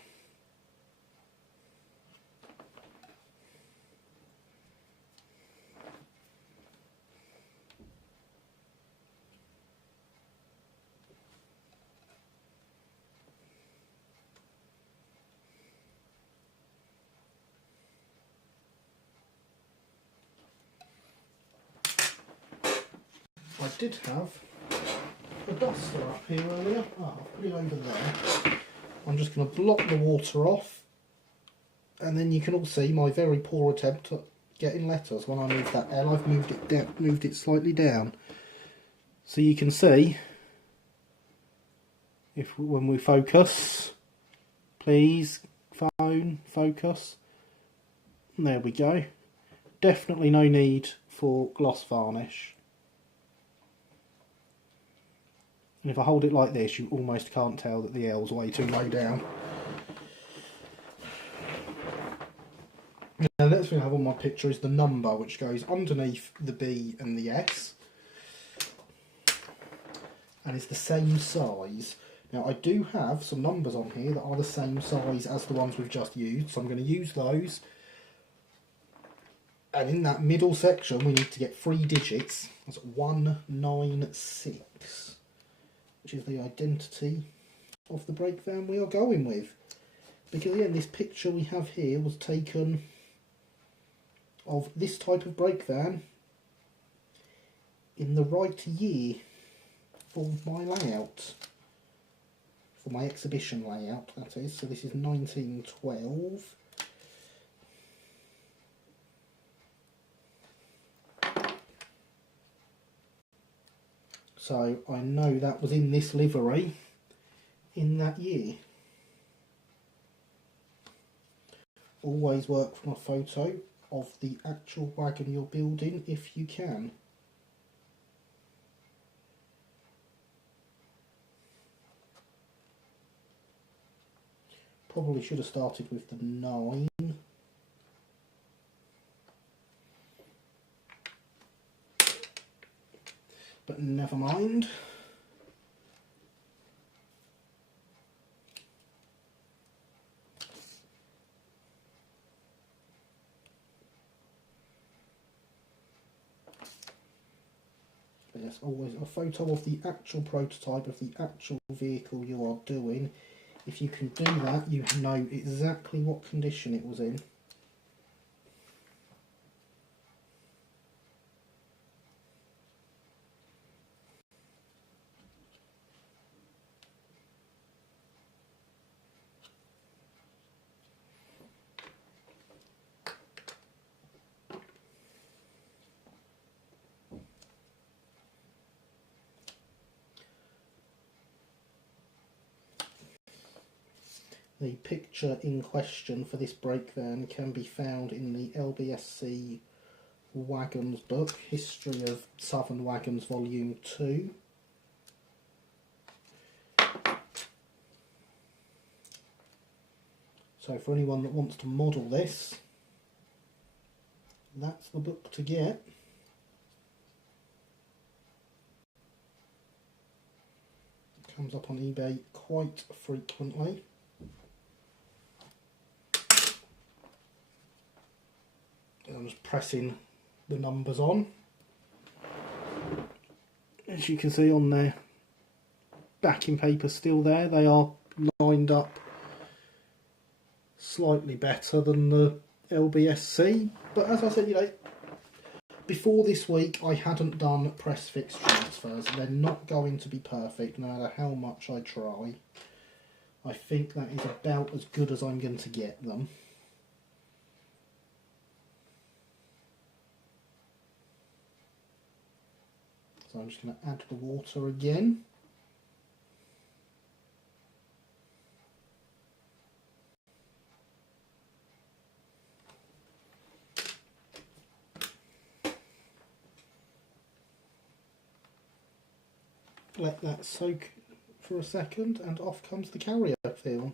I did have a duster up here earlier. I'll put it over there. I'm just going to block the water off, and then you can all see my very poor attempt at getting letters when I move that L. I've moved it down, moved it slightly down, so you can see when we focus. Please, phone, focus. There we go. Definitely no need for gloss varnish. And if I hold it like this, you almost can't tell that the L's way too low down. Now, the next thing I have on my picture is the number, which goes underneath the B and the S, and is the same size. Now, I do have some numbers on here that are the same size as the ones we've just used, so I'm going to use those. And in that middle section, we need to get 3 digits. That's 196. Which is the identity of the brake van we are going with. Because again, this picture we have here was taken of this type of brake van in the right year for my layout. For my exhibition layout, that is. So this is 1912. So I know that was in this livery in that year. Always work from a photo of the actual wagon you're building if you can. Probably should have started with the 9. But never mind. But yes, always a photo of the actual prototype of the actual vehicle you are doing. If you can do that, you know exactly what condition it was in. The picture in question for this brake van can be found in the LBSC Wagons book, History of Southern Wagons Volume 2. So for anyone that wants to model this, that's the book to get. It comes up on eBay quite frequently. I'm just pressing the numbers on. As you can see on their backing paper still there, they are lined up slightly better than the LBSC, but as I said, you know, before this week I hadn't done press fix transfers. They're not going to be perfect no matter how much I try. I think that is about as good as I'm going to get them. So I'm just going to add the water again. Let that soak for a second and off comes the carrier film.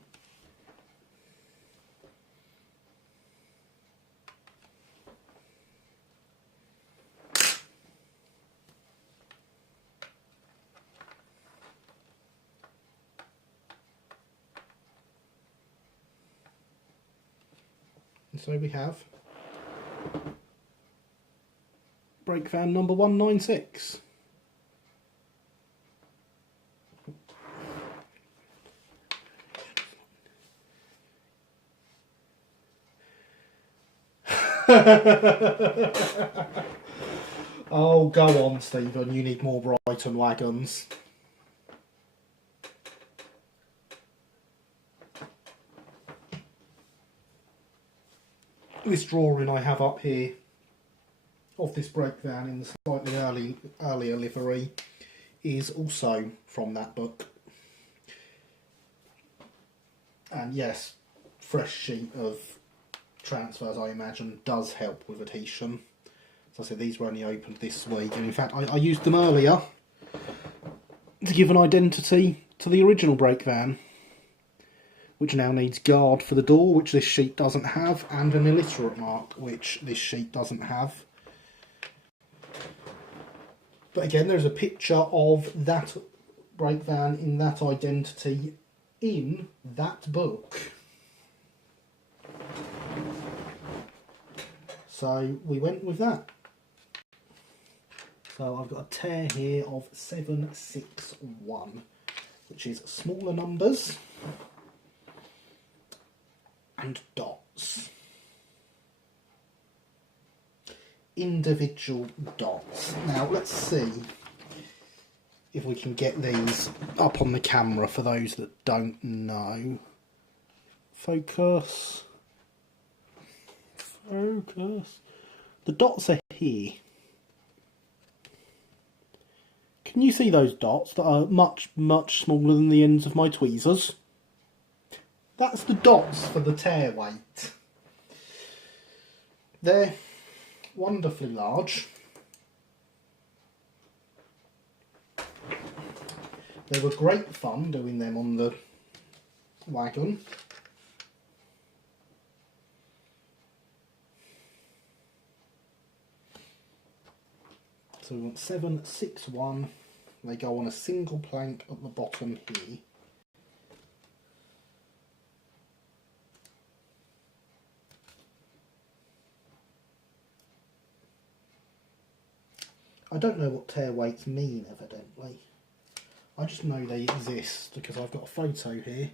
And so we have brake van number 196. Oh, go on, Stephen, you need more Brighton wagons. This drawing I have up here of this brake van in the slightly earlier livery is also from that book. And yes, fresh sheet of transfers, I imagine, does help with adhesion. As I said, these were only opened this week, and in fact I used them earlier to give an identity to the original brake van, which now needs guard for the door, which this sheet doesn't have, and an illiterate mark, which this sheet doesn't have. But again, there's a picture of that brake van in that identity in that book. So we went with that. So I've got a tear here of 761, which is smaller numbers and dots. Individual dots. Now let's see if we can get these up on the camera for those that don't know. Focus. Focus. The dots are here. Can you see those dots that are much, much smaller than the ends of my tweezers? That's the dots for the tear weight. They're wonderfully large. They were great fun doing them on the wagon. So we want 761. They go on a single plank at the bottom here. I don't know what tear weights mean, evidently. I just know they exist because I've got a photo here.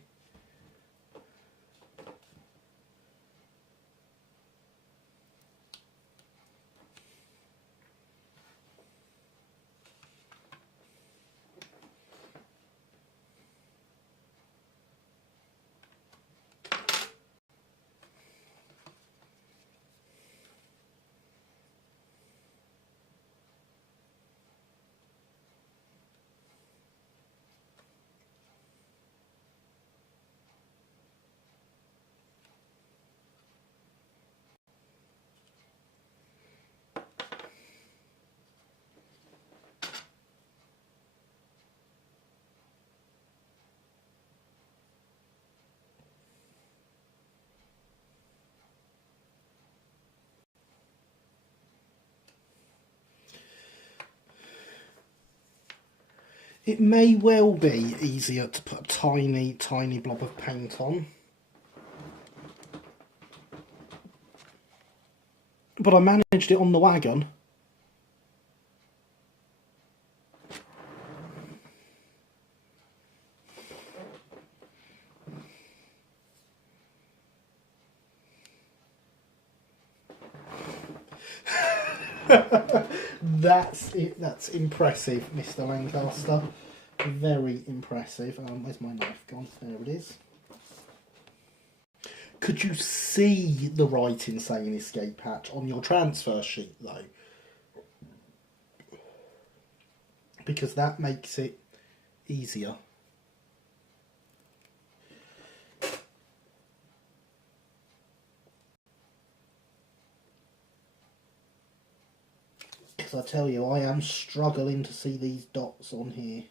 It may well be easier to put a tiny, tiny blob of paint on. But I managed it on the wagon. That's it. That's impressive, Mr. Lancaster. Very impressive. Where's my knife gone? There it is. Could you see the writing saying escape hatch on your transfer sheet though? Because that makes it easier. Because I tell you, I am struggling to see these dots on here.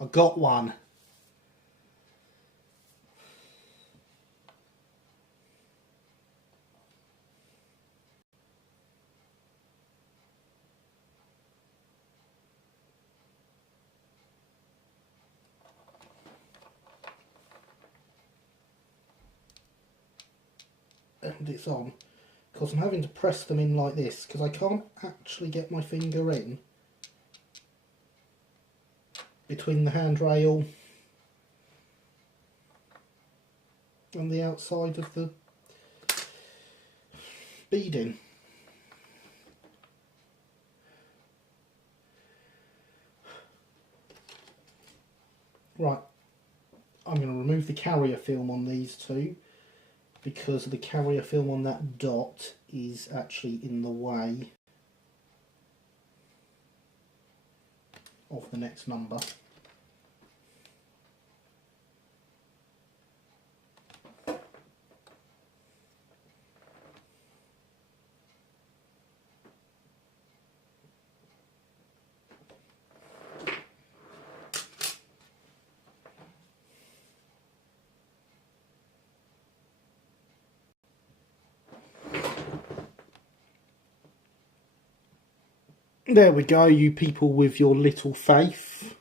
I got one. And it's on. Because I'm having to press them in like this because I can't actually get my finger in between the handrail and the outside of the beading. Right, I'm going to remove the carrier film on these two because the carrier film on that dot is actually in the way of the next number. There we go, you people with your little faith.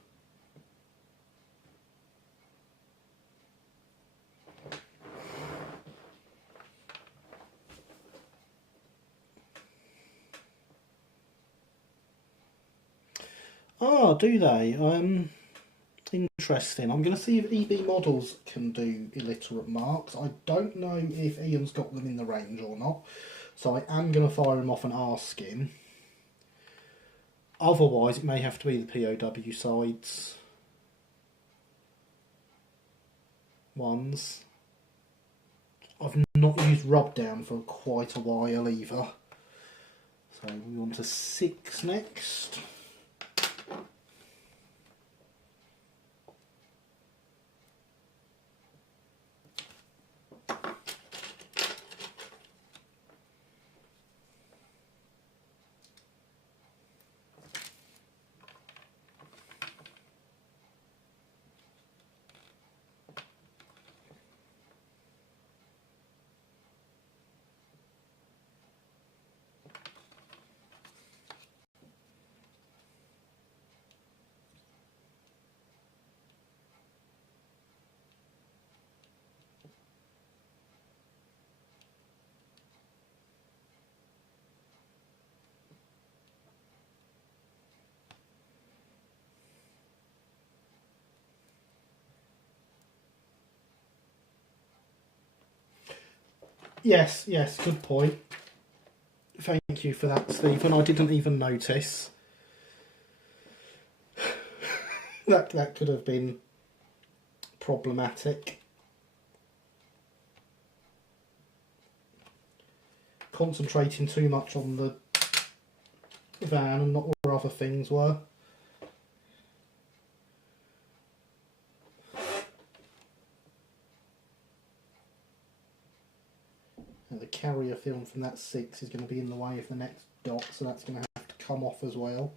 Ah, do they? Interesting. I'm going to see if EB Models can do illiterate marks. I don't know if Ian's got them in the range or not, so I am going to fire him off and ask him. Otherwise, it may have to be the POW sides ones. I've not used rub down for quite a while either. So we want a 6 next. Yes, good point. Thank you for that, Stephen. I didn't even notice. that could have been problematic. Concentrating too much on the van and not where other things were. And the carrier film from that 6 is going to be in the way of the next dot, so that's going to have to come off as well.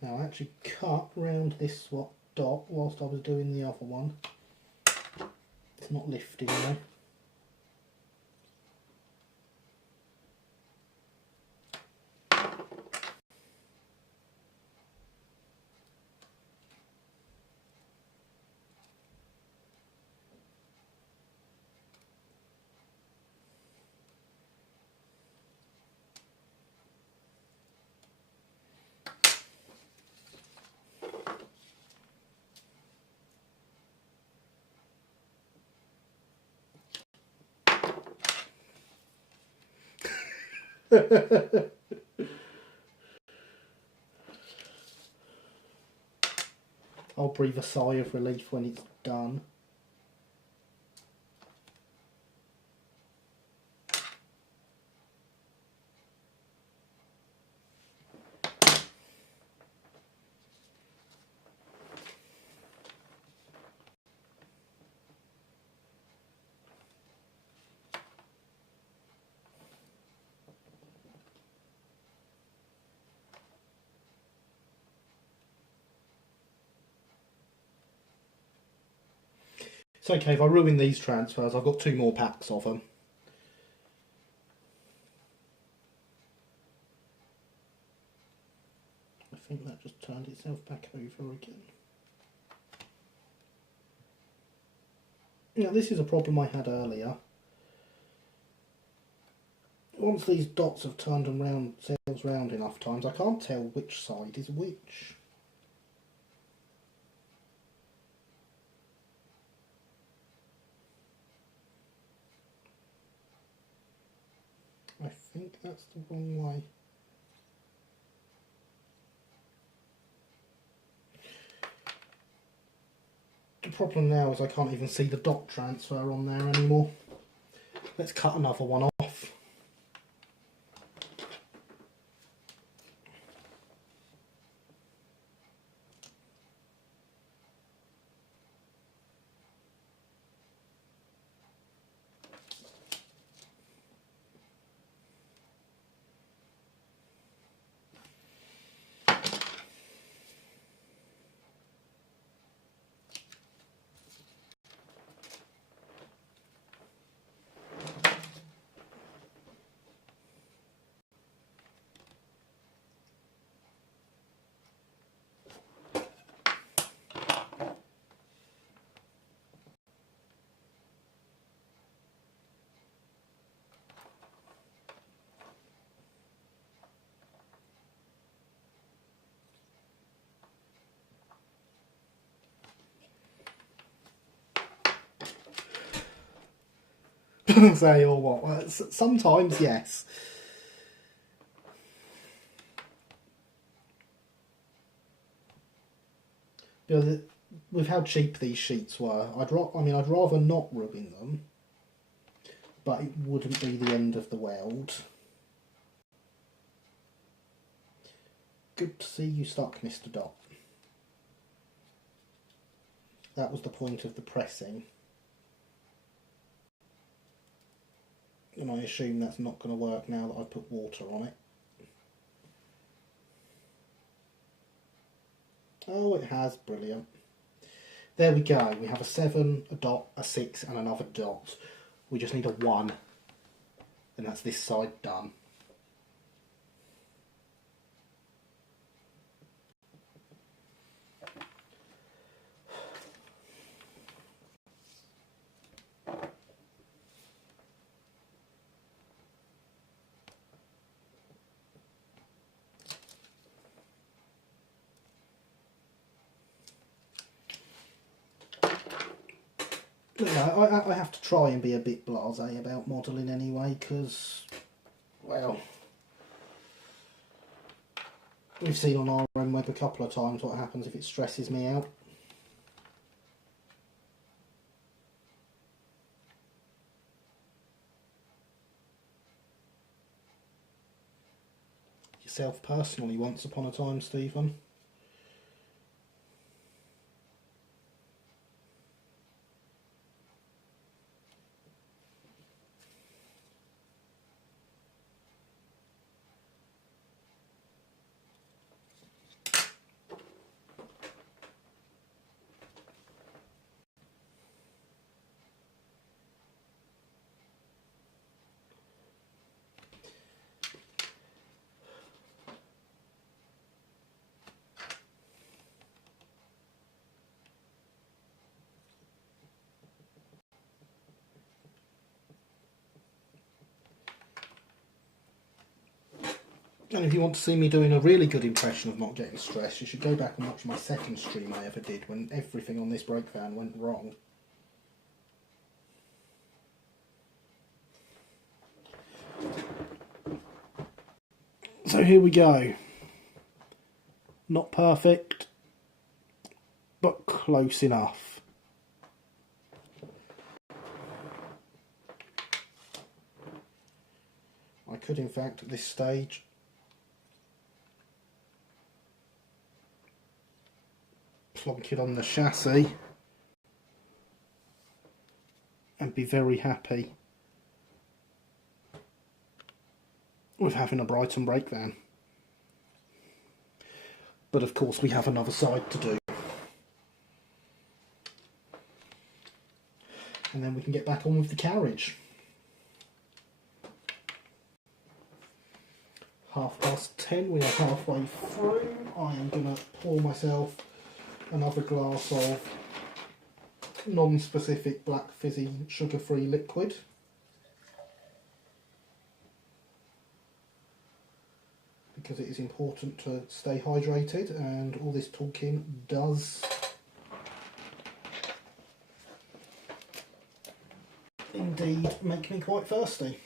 Now I actually cut round this dot whilst I was doing the other one. It's not lifting though. I'll breathe a sigh of relief when it's done. It's okay if I ruin these transfers, I've got 2 more packs of them. I think that just turned itself back over again. Now this is a problem I had earlier. Once these dots have turned themselves round enough times, I can't tell which side is which. I think that's the wrong way. The problem now is I can't even see the dot transfer on there anymore. Let's cut another one off. Say or what? Well, sometimes yes. Because with how cheap these sheets were, I'd rather not ruin them, but it wouldn't be the end of the world. Good to see you stuck, Mr. Dot. That was the point of the pressing. And I assume that's not going to work now that I've put water on it. Oh, it has. Brilliant. There we go. We have a 7, a dot, a 6 and another dot. We just need a 1. And that's this side done. You know, I have to try and be a bit blasé about modelling anyway, because, well, we've seen on our own web a couple of times what happens if it stresses me out. Yourself personally, once upon a time, Stephen. And if you want to see me doing a really good impression of not getting stressed, you should go back and watch my second stream I ever did when everything on this brake van went wrong. So here we go. Not perfect, but close enough. I could in fact at this stage plonk it on the chassis and be very happy with having a Brighton brake van. But of course we have another side to do. And then we can get back on with the carriage. 10:30, we are halfway through. I am going to pour myself another glass of non-specific black fizzy sugar-free liquid. Because it is important to stay hydrated, and all this talking does indeed make me quite thirsty.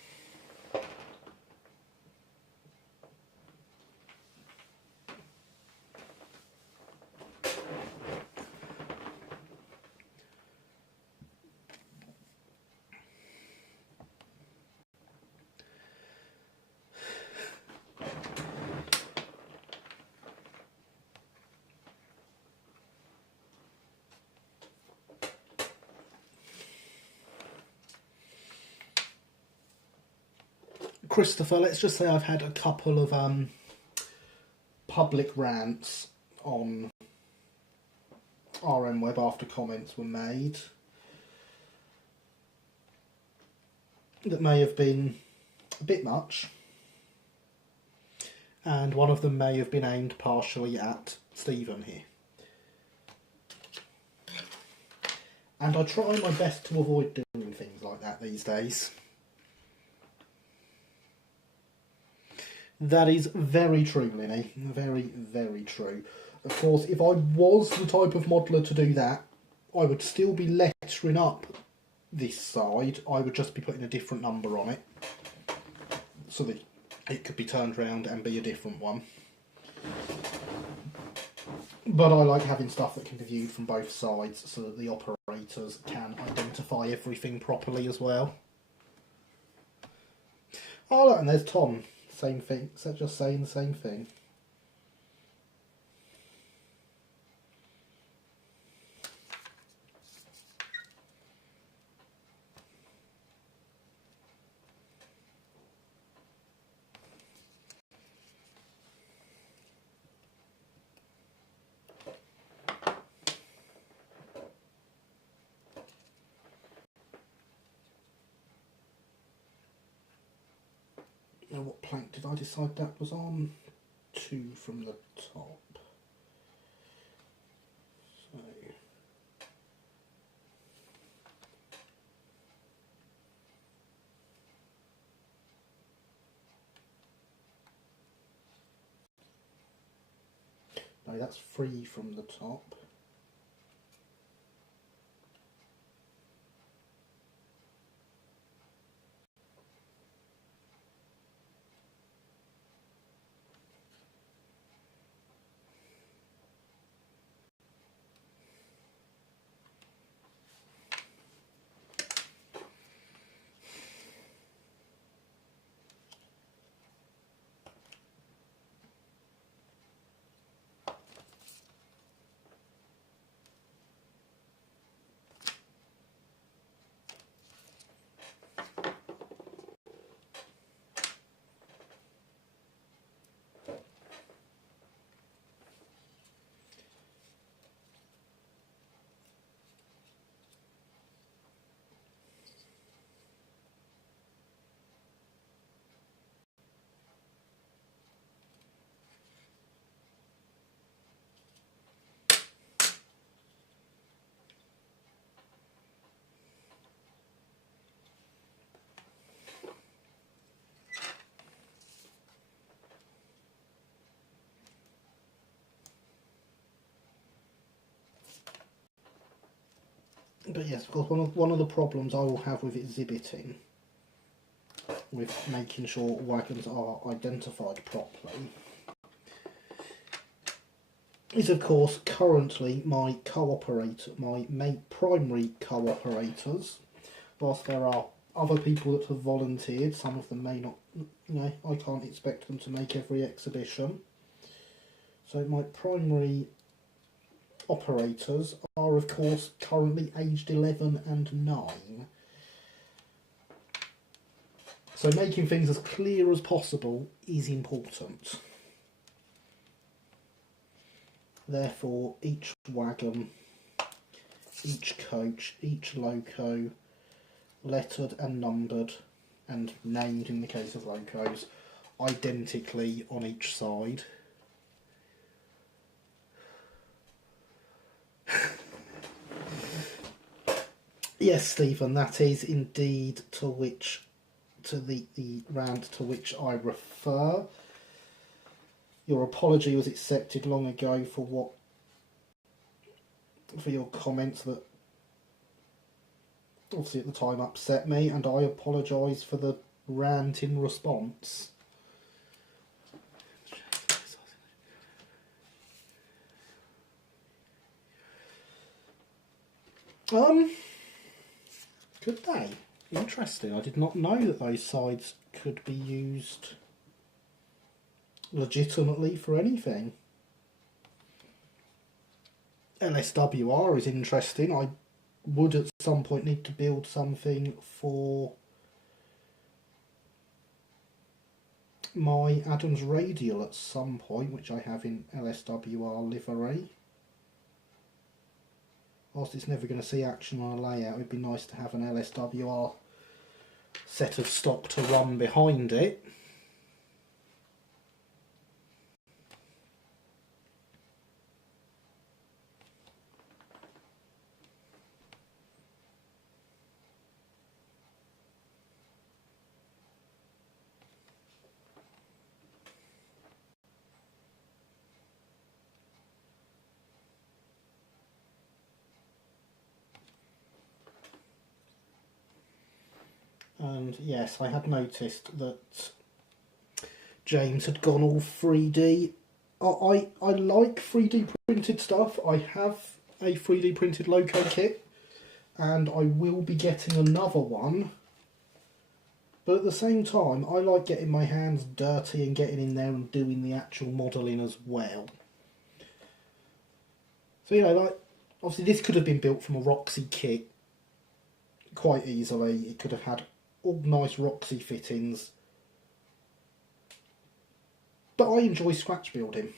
Christopher, let's just say I've had a couple of public rants on RM Web after comments were made that may have been a bit much, and one of them may have been aimed partially at Stephen here. And I try my best to avoid doing things like that these days. That is very true, Linny. Very, very true. Of course, if I was the type of modeller to do that, I would still be lettering up this side. I would just be putting a different number on it, so that it could be turned around and be a different one. But I like having stuff that can be viewed from both sides, so that the operators can identify everything properly as well. Oh look, and there's Tom. Same thing. Is that just saying the same thing? Now, what plank did I decide that was on? 2 from the top. So no, that's 3 from the top. But yes, of course, one of the problems I will have with exhibiting, with making sure wagons are identified properly, is of course currently my primary co-operators, whilst there are other people that have volunteered, some of them may not, I can't expect them to make every exhibition. So my primary operators are of course currently aged 11 and 9. So making things as clear as possible is important. Therefore, each wagon, each coach, each loco, lettered and numbered and named in the case of locos, identically on each side. Yes, Stephen, that is indeed the rant to which I refer. Your apology was accepted long ago for your comments that obviously at the time upset me, and I apologise for the rant in response. Could they? Interesting. I did not know that those sides could be used legitimately for anything. LSWR is interesting. I would at some point need to build something for my Adams radial at some point, which I have in LSWR livery. Whilst it's never going to see action on a layout, it'd be nice to have an LSWR set of stock to run behind it. And yes, I had noticed that James had gone all 3D. I like 3D printed stuff. I have a 3D printed loco kit, and I will be getting another one. But at the same time, I like getting my hands dirty and getting in there and doing the actual modelling as well. So, like, obviously this could have been built from a Roxy kit quite easily. It could have had all nice Roxy fittings. But I enjoy scratch building.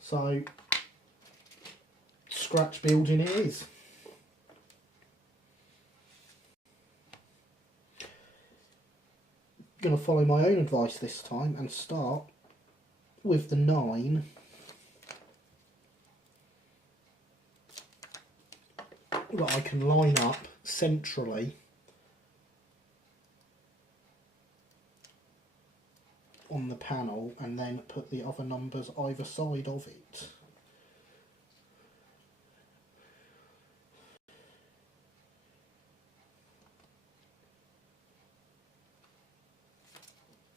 So, scratch building it is. Going to follow my own advice this time and start with the 9 that I can line up centrally on the panel and then put the other numbers either side of it.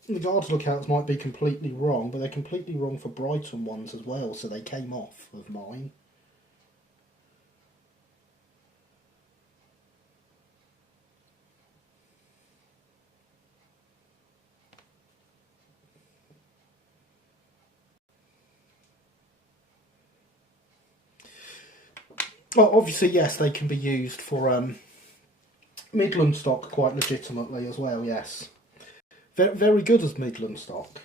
The guards lookouts might be completely wrong, but they're completely wrong for Brighton ones as well, so they came off of mine. Well, obviously, yes, they can be used for Midland stock quite legitimately as well, yes. Very good as Midland stock.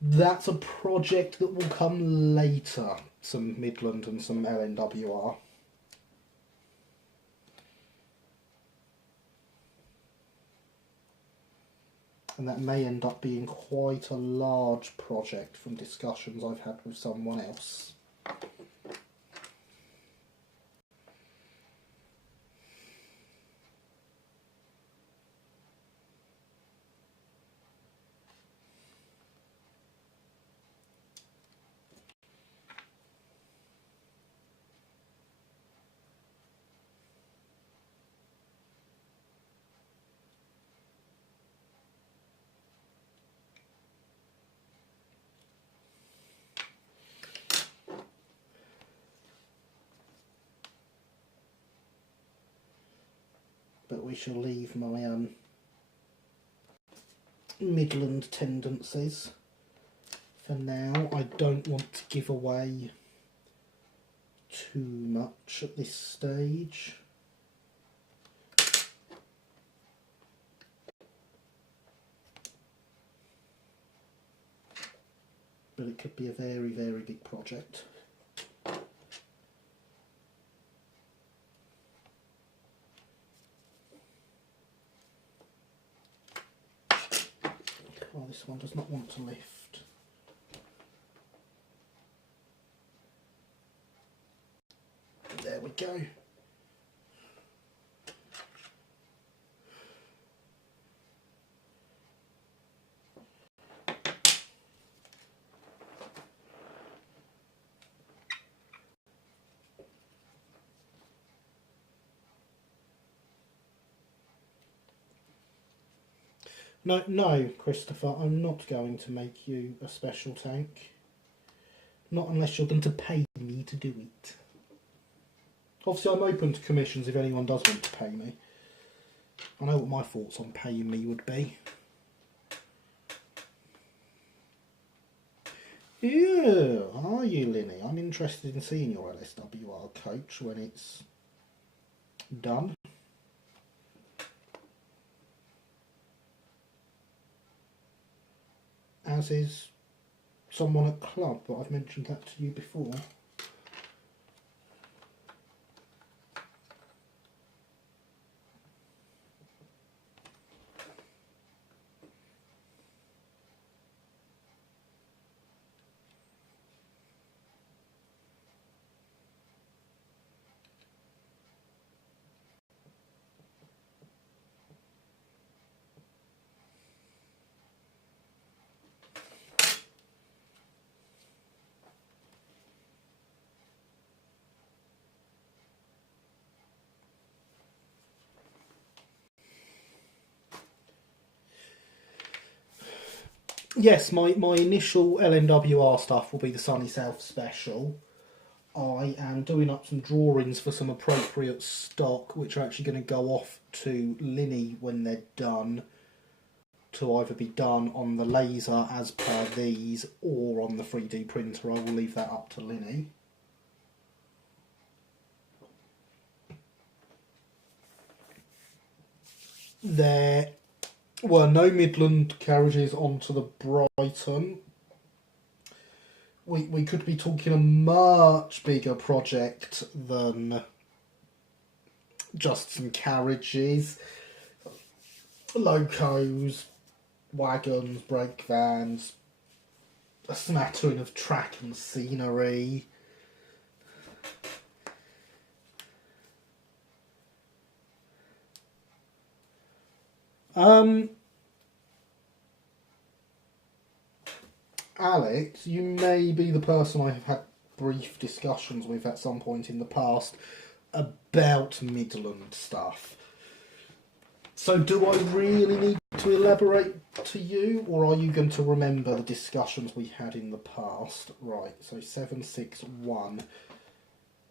That's a project that will come later, some Midland and some LNWR. And that may end up being quite a large project from discussions I've had with someone else. but we shall leave my Midland tendencies for now. I don't want to give away too much at this stage. But it could be a very, very big project. Oh, this one does not want to lift. There we go. No, Christopher, I'm not going to make you a special tank. Not unless you're going to pay me to do it. Obviously, I'm open to commissions if anyone does want to pay me. I know what my thoughts on paying me would be. Yeah, are you, Linny? I'm interested in seeing your LSWR coach when it's done. As is someone at club, but I've mentioned that to you before. Yes, my initial LNWR stuff will be the Sunny South special. I am doing up some drawings for some appropriate stock, which are actually going to go off to Linny when they're done, to either be done on the laser as per these, or on the 3D printer. I will leave that up to Linny. There were no Midland carriages onto the Brighton. We could be talking a much bigger project than just some carriages. Locos, wagons, brake vans, a smattering of track and scenery. Alex, you may be the person I have had brief discussions with at some point in the past about Midland stuff. So do I really need to elaborate to you, or are you going to remember the discussions we had in the past? Right, so 761.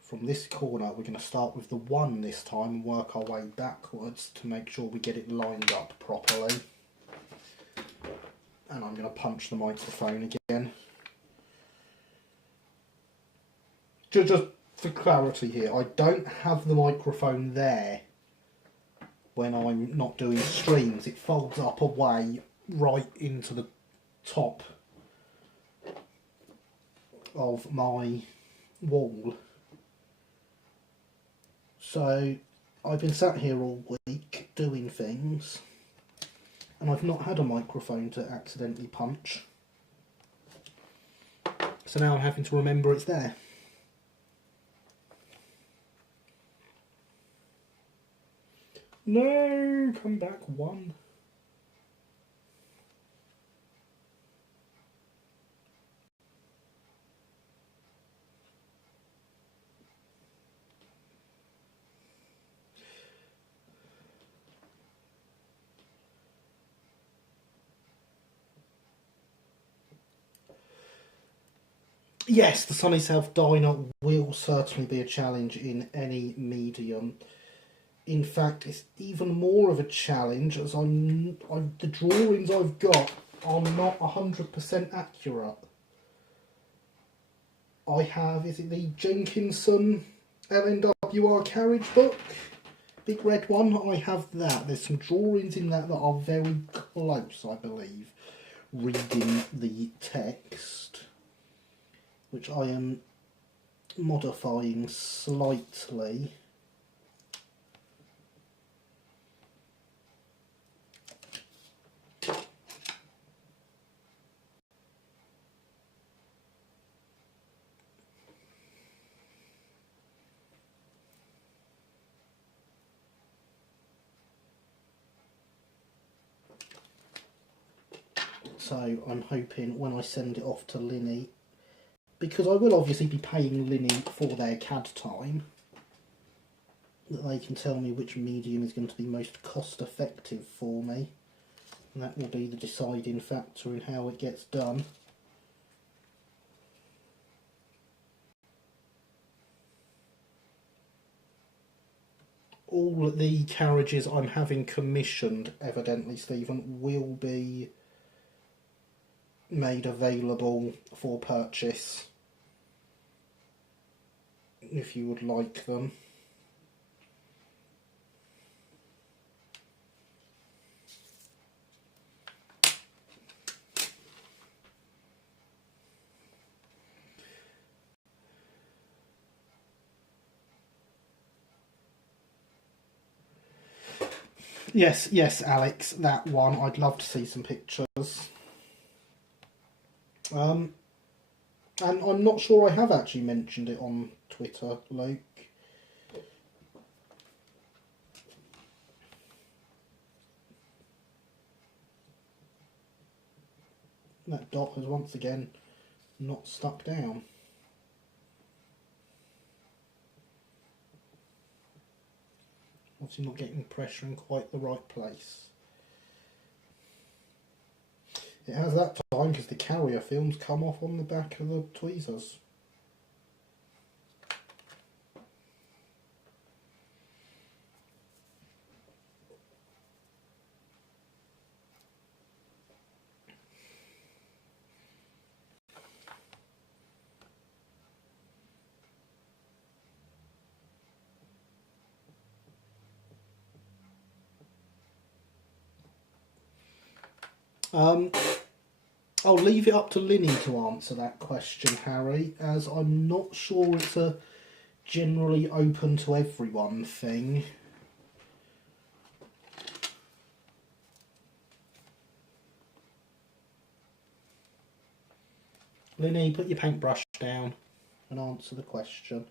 From this corner, we're going to start with the 1 this time and work our way backwards to make sure we get it lined up properly. And I'm going to punch the microphone again. Just for clarity here, I don't have the microphone there when I'm not doing streams. It folds up away right into the top of my wall. So I've been sat here all week doing things, and I've not had a microphone to accidentally punch. So now I'm having to remember it's there. No, come back 1. Yes, the Sunny South Diner will certainly be a challenge in any medium. In fact, it's even more of a challenge as the drawings I've got are not 100% accurate. I have, is it the Jenkinson LNWR carriage book? Big red one, I have that. There's some drawings in that that are very close, I believe, reading the text, which I am modifying slightly. So I'm hoping when I send it off to Linny, because I will obviously be paying Linny for their CAD time, that they can tell me which medium is going to be most cost effective for me. And that will be the deciding factor in how it gets done. All the carriages I'm having commissioned, evidently, Stephen, will be made available for purchase if you would like them. Yes, Alex, that one. I'd love to see some pictures. And I'm not sure I have actually mentioned it on Twitter, Luke. That dot has once again not stuck down. Obviously not getting pressure in quite the right place. It has that time because the carrier films come off on the back of the tweezers. I'll leave it up to Linny to answer that question, Harry, as I'm not sure it's a generally open to everyone thing. Linny, put your paintbrush down and answer the question.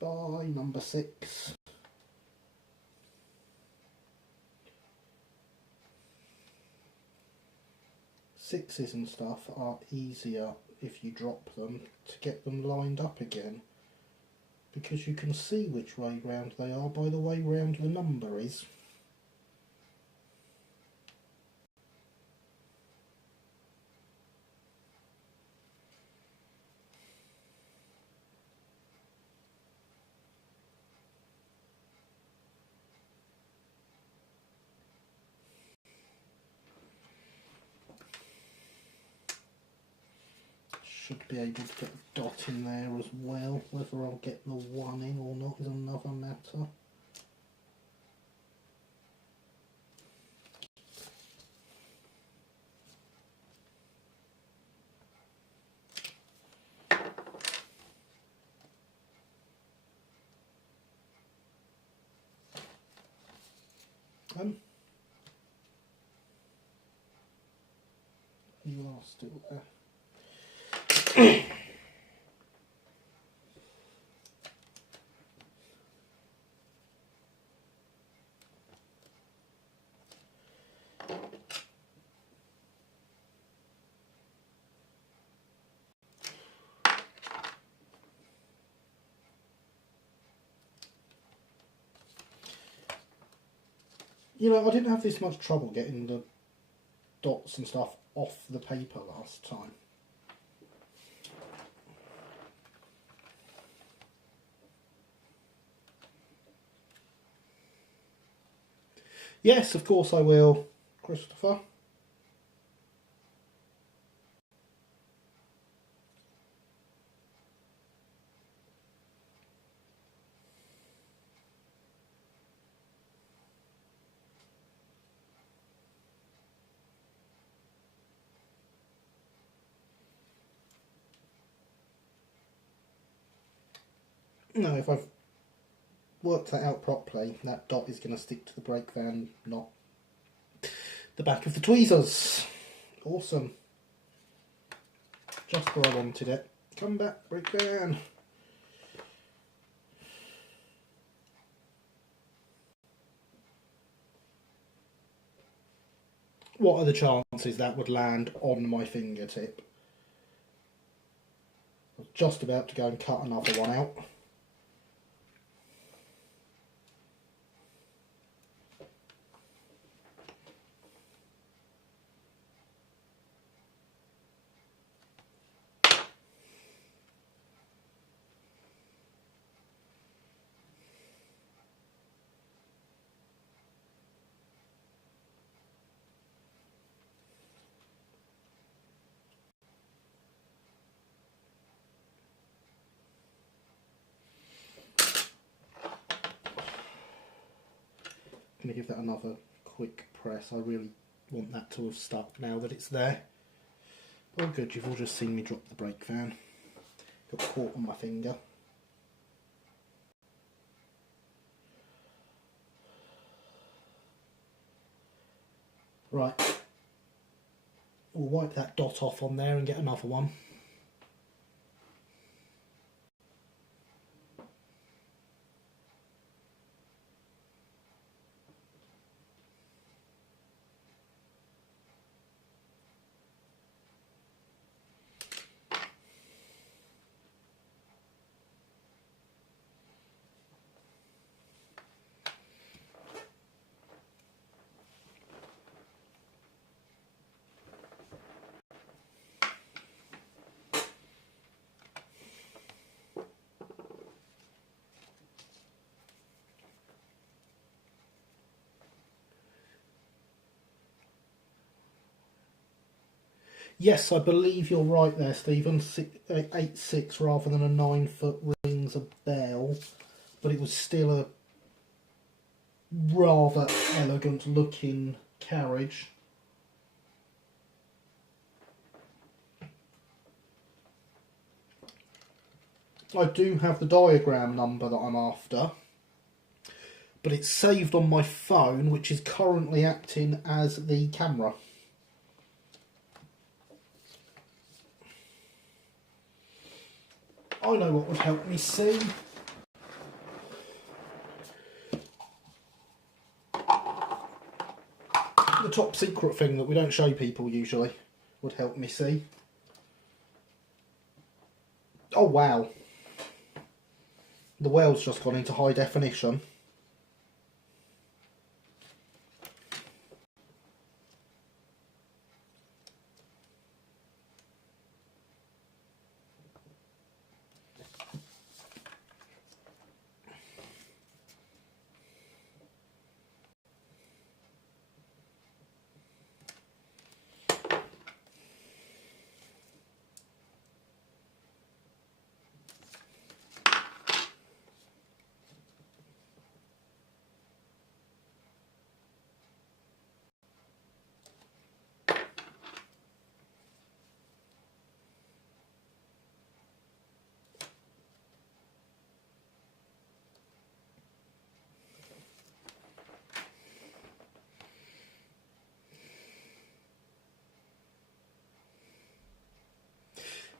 By number 6. Sixes and stuff are easier if you drop them to get them lined up again, because you can see which way round they are by the way round the number is. Should be able to get a dot in there as well. Whether I'll get the 1 in or not is another matter. You are still there. You know, I didn't have this much trouble getting the dots and stuff off the paper last time. Yes, of course I will, Christopher. No, if I've worked that out properly, that dot is going to stick to the brake van, not the back of the tweezers. Awesome. Just where I wanted it. Come back, brake van. What are the chances that would land on my fingertip? I was just about to go and cut another one out. I'm going to give that another quick press. I really want that to have stuck now that it's there. Oh good, you've all just seen me drop the brake van. Got caught on my finger. Right, we'll wipe that dot off on there and get another one. Yes, I believe you're right there, Stephen. 8.6 rather than a 9-foot rings a bell, but it was still a rather elegant looking carriage. I do have the diagram number that I'm after, but it's saved on my phone, which is currently acting as the camera. I know what would help me see. The top secret thing that we don't show people usually would help me see. Oh wow. The whale's just gone into high definition.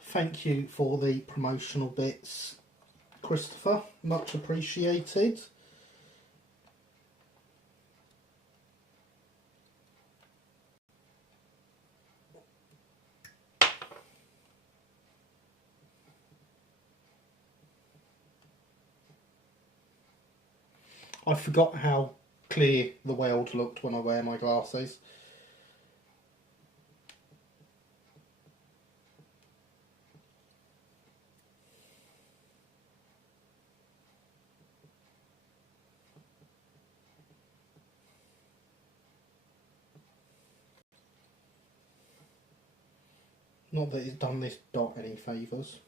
Thank you for the promotional bits, Christopher. Much appreciated. I forgot how clear the world looked when I wear my glasses. Not that it's done this dot any favours.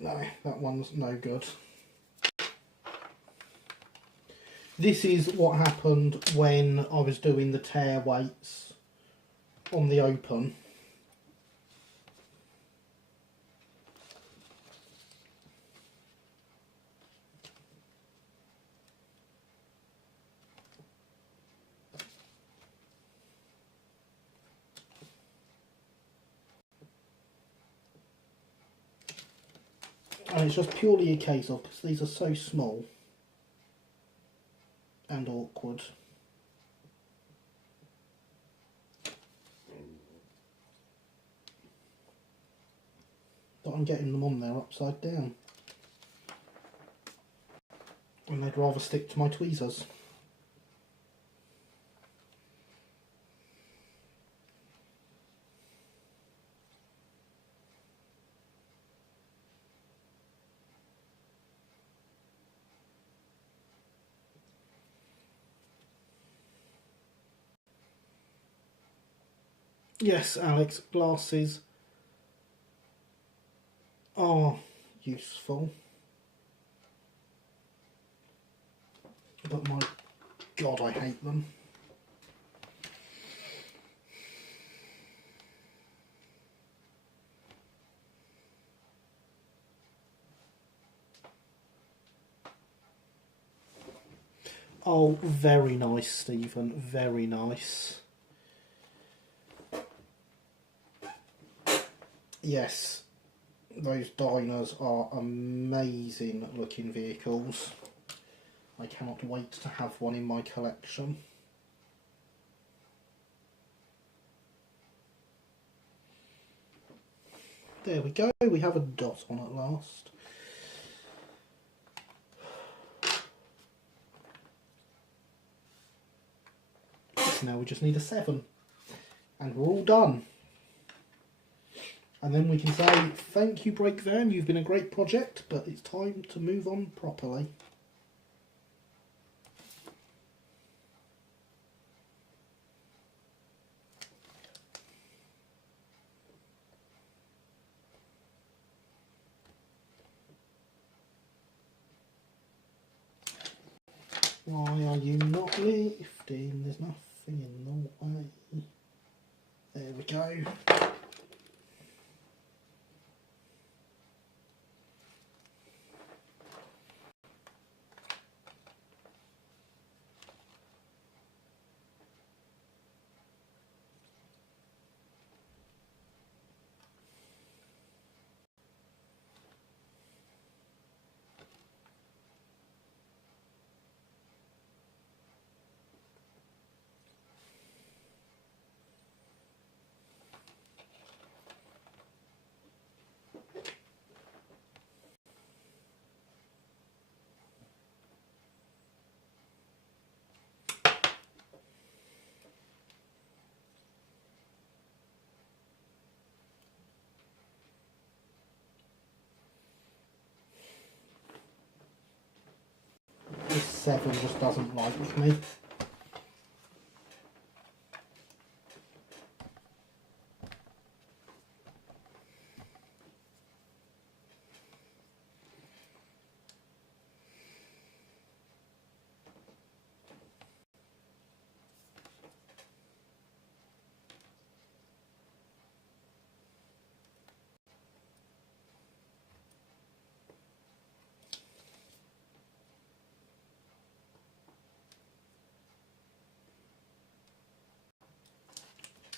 No, that one's no good. This is what happened when I was doing the tear weights on the open. And it's just purely a case of, because these are so small and awkward, that I'm getting them on there upside down. And I'd rather stick to my tweezers. Yes, Alex, glasses are useful, but my God, I hate them. Oh, very nice, Stephen, very nice. Yes, those diners are amazing looking vehicles. I cannot wait to have one in my collection. There we go, we have a dot on at last. Now we just need a 7 and we're all done. And then we can say, thank you Brake Van, you've been a great project, but it's time to move on properly. Why are you not lifting? There's nothing in the way. There we go. This 7 just doesn't like me.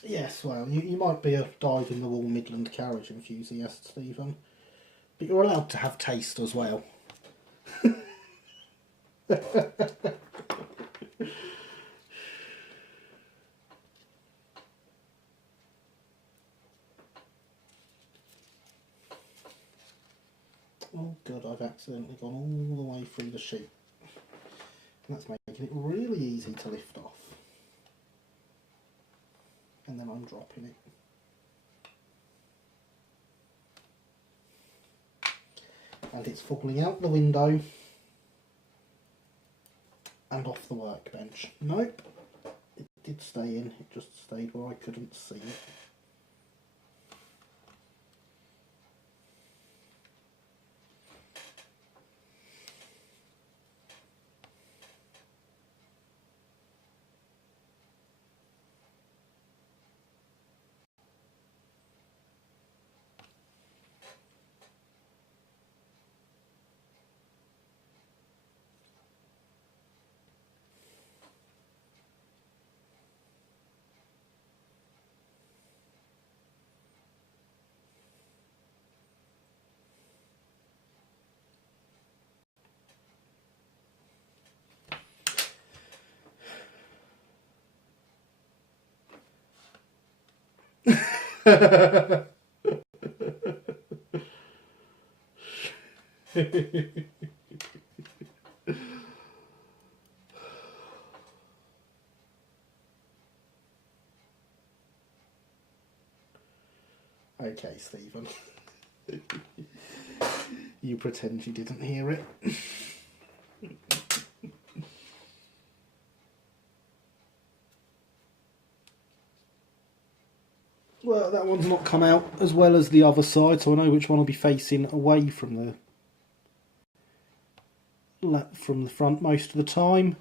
Yes, well, you might be a dyed-in-the-wool Midland carriage enthusiast, Stephen, but But you're allowed to have taste as well. Oh good, I've accidentally gone all the way through the sheet. And that's making it really easy to lift off. And then I'm dropping it. And it's falling out the window and off the workbench. Nope, it did stay in, it just stayed where I couldn't see it. Okay, Stephen. You pretend you didn't hear it. Well, that one's not come out as well as the other side, so I know which one will be facing away from the front most of the time.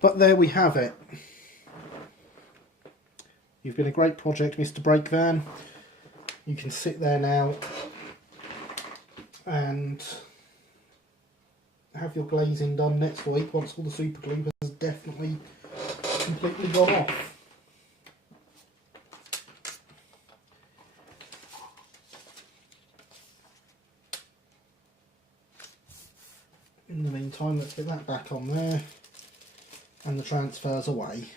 But there we have it. You've been a great project, Mr. Brakevan. You can sit there now and have your glazing done next week once all the super glue has definitely completely gone off. In the meantime, let's get that back on there and the transfers away.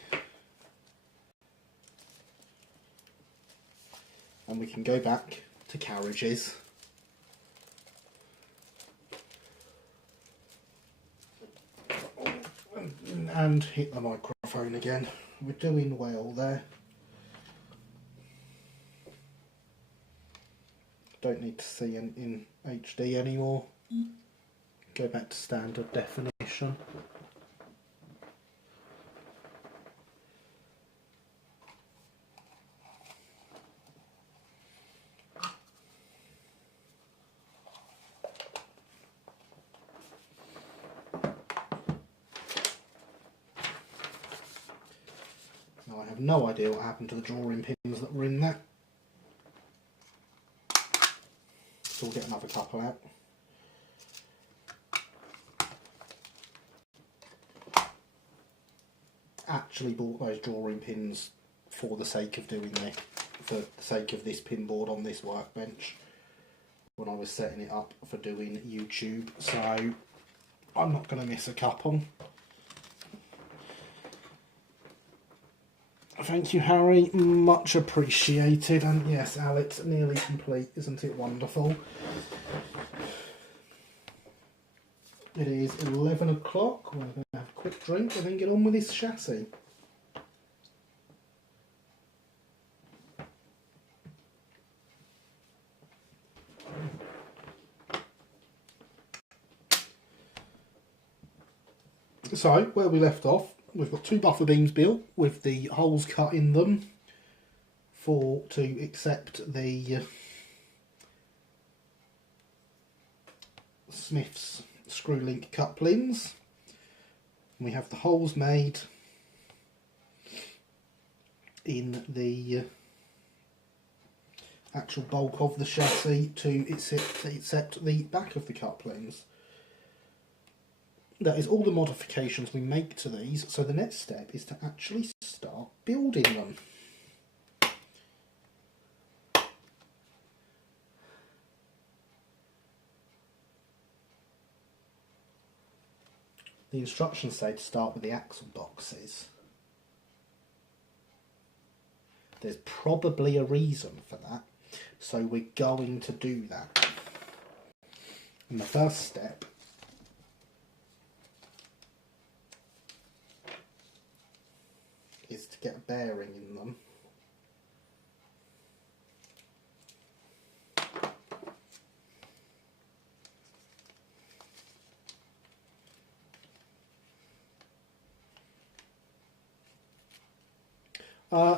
And we can go back to carriages. And hit the microphone again. We're doing well there. Don't need to see in HD anymore. Go back to standard definition. Now I have no idea what happened to the drawing pins that were in that. So we'll get another couple out. Actually bought those drawing pins for the sake of doing this, for the sake of this pin board on this workbench when I was setting it up for doing YouTube, so I'm not going to miss a couple. Thank you, Harry, much appreciated. And yes, Alex, nearly complete, isn't it wonderful? It is 11 o'clock. We're going to have a quick drink and then get on with this chassis. So, where we left off, we've got two buffer beams built with the holes cut in them to accept the Smith's screw link couplings. We have the holes made in the actual bulk of the chassis to accept the back of the couplings. That is all the modifications we make to these, so the next step is to actually start building them. The instructions say to start with the axle boxes. There's probably a reason for that, so we're going to do that. And the first step is to get a bearing in them.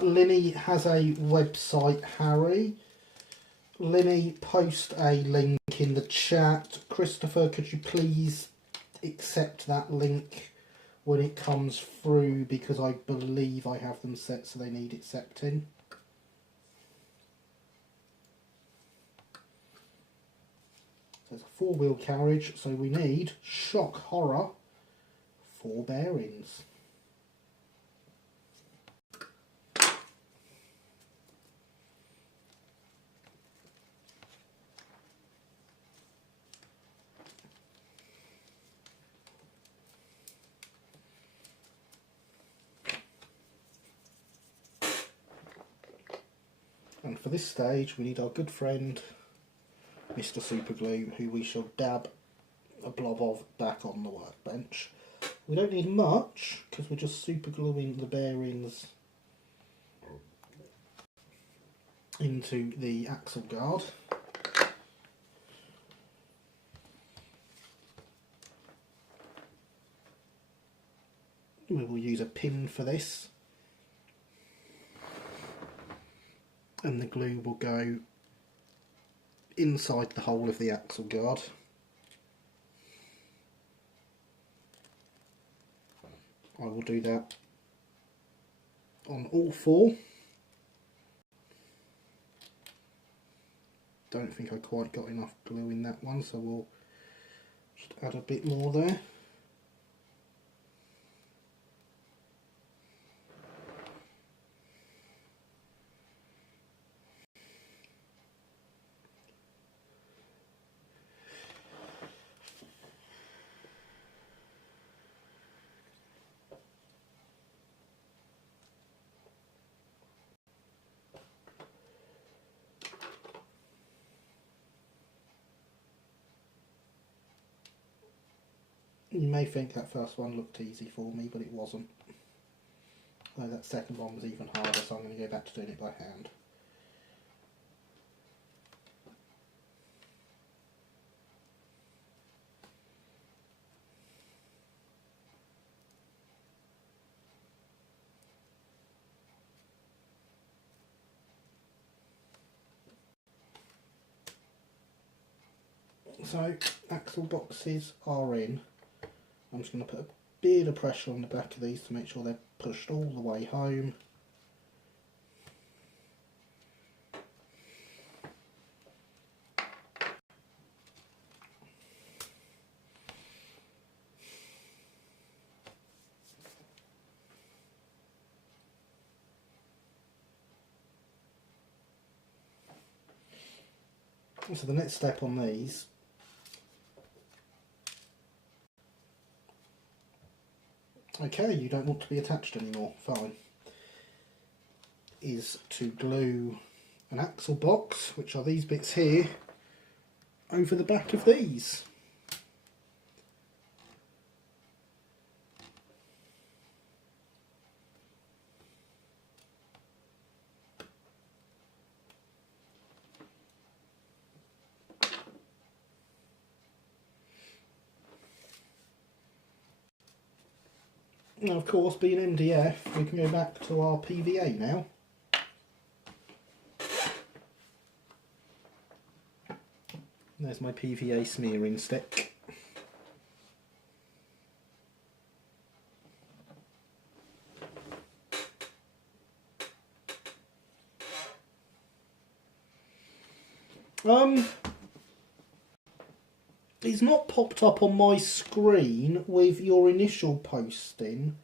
Linny has a website, Harry. Linny, post a link in the chat. Christopher, could you please accept that link when it comes through, because I believe I have them set so they need accepting. So it's a 4-wheel carriage, so we need shock horror 4 bearings. And for this stage we need our good friend Mr. Superglue, who we shall dab a blob of back on the workbench. We don't need much because we're just supergluing the bearings into the axle guard. We will use a pin for this, and the glue will go inside the hole of the axle guard. I will do that on all 4. Don't think I quite got enough glue in that one, so we'll just add a bit more there. You may think that first one looked easy for me, but it wasn't. That second one was even harder, so I'm going to go back to doing it by hand. So, axle boxes are in. I'm just going to put a bit of pressure on the back of these to make sure they're pushed all the way home. So the next step on these okay, you don't want to be attached anymore, fine, is to glue an axle box, which are these bits here, over the back of these. Now, of course, being MDF, we can go back to our PVA now. There's my PVA smearing stick. It's not popped up on my screen with your initial posting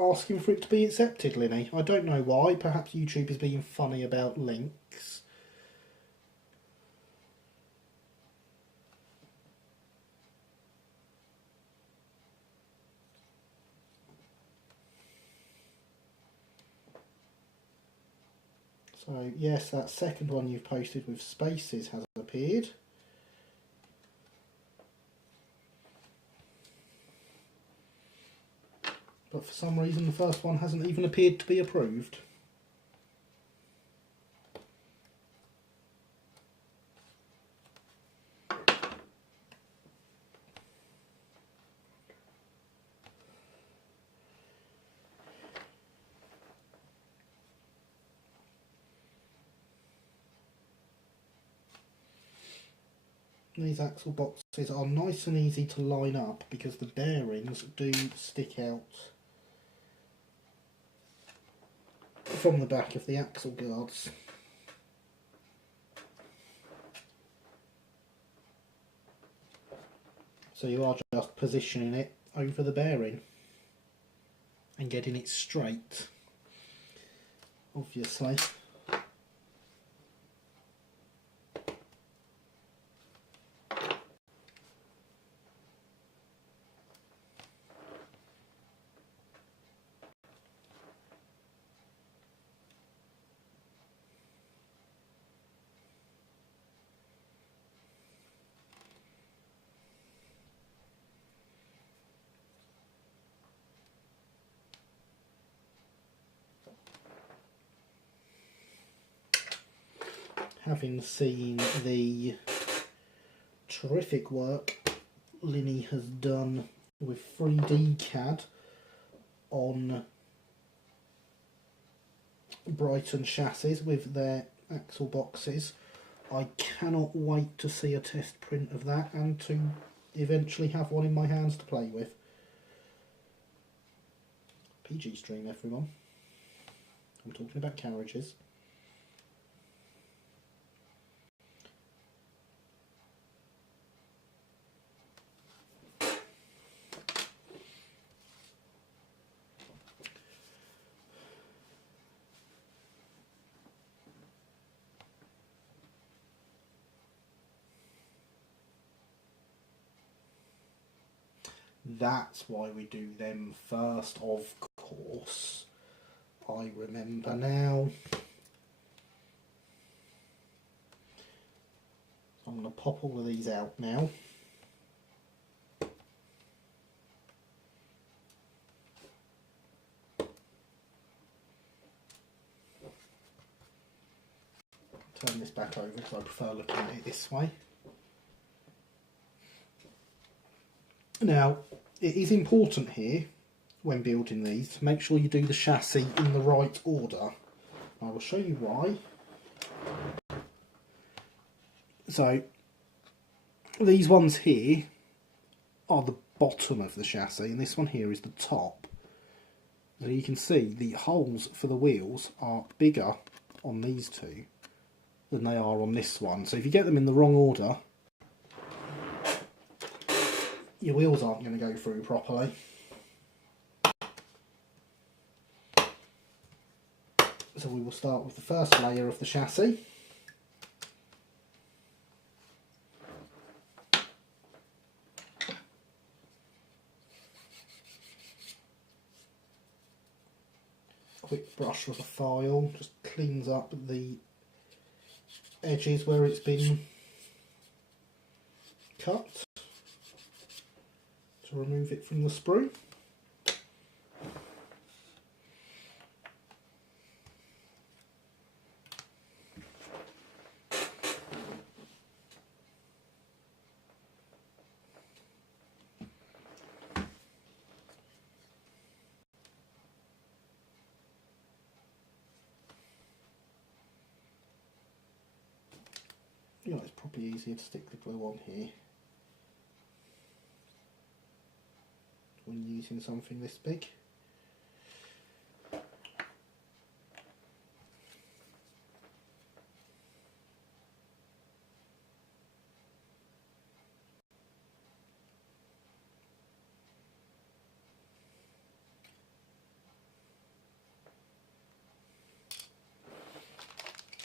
asking for it to be accepted, Linny. I don't know why. Perhaps YouTube is being funny about links. So yes, that second one you've posted with spaces has appeared. But for some reason the first one hasn't even appeared to be approved. These axle boxes are nice and easy to line up because the bearings do stick out from the back of the axle guards. So you are just positioning it over the bearing and getting it straight, obviously. Having seen the terrific work Linny has done with 3D CAD on Brighton chassis with their axle boxes, I cannot wait to see a test print of that and to eventually have one in my hands to play with. PG stream, everyone. I'm talking about carriages. That's why we do them first, of course. I remember now. I'm going to pop all of these out now. Turn this back over because I prefer looking at it this way. Now, it is important here, when building these, to make sure you do the chassis in the right order. I will show you why. So, these ones here are the bottom of the chassis, and this one here is the top. So you can see the holes for the wheels are bigger on these two than they are on this one. So if you get them in the wrong order, your wheels aren't going to go through properly. So we will start with the first layer of the chassis. Quick brush with a file, just cleans up the edges where it's been cut to remove it from the sprue. You know, it's probably easier to stick the glue on here when using something this big.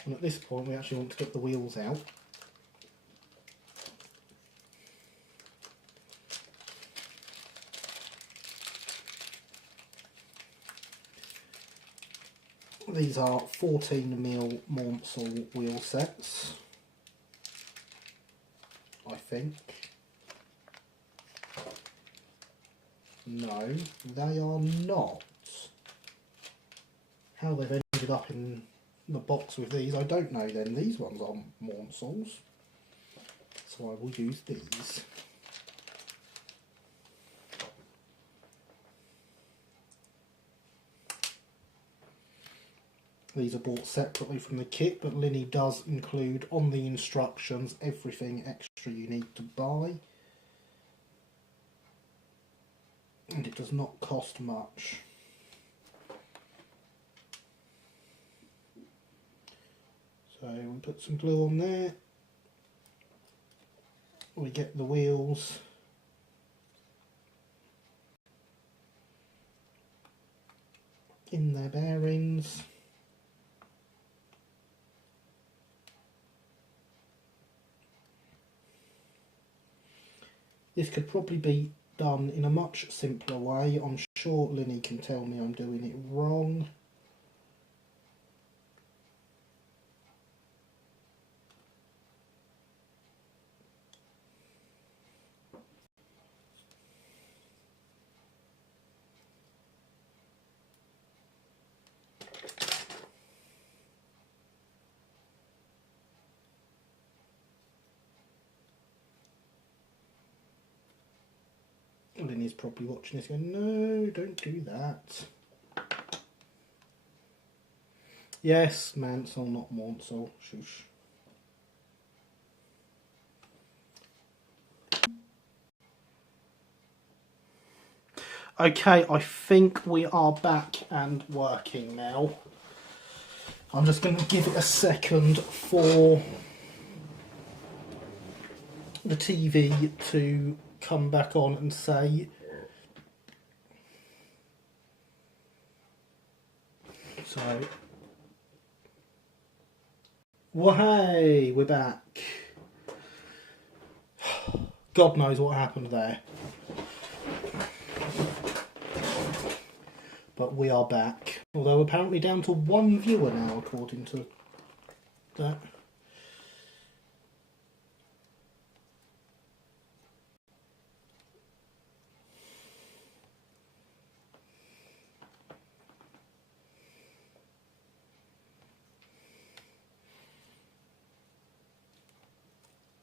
And at this point we actually want to get the wheels out. These are 14mm Maunsell wheel sets, I think. No, they are not. How they've ended up in the box with these, I don't know then. These ones are Maunsells, so I will use these. These are bought separately from the kit, but Linny does include on the instructions everything extra you need to buy. And it does not cost much. So we put some glue on there. We get the wheels. In their bearings. This could probably be done in a much simpler way. I'm sure Linny can tell me I'm doing it wrong. Linny's probably watching this going, no, don't do that. Yes, Mansell, not Maunsell. Shush. Okay, I think we are back and working now. I'm just going to give it a second for the TV to come back on and say so. Well, hey, we're back. God knows what happened there. But we are back. Although apparently down to one viewer now, according to that.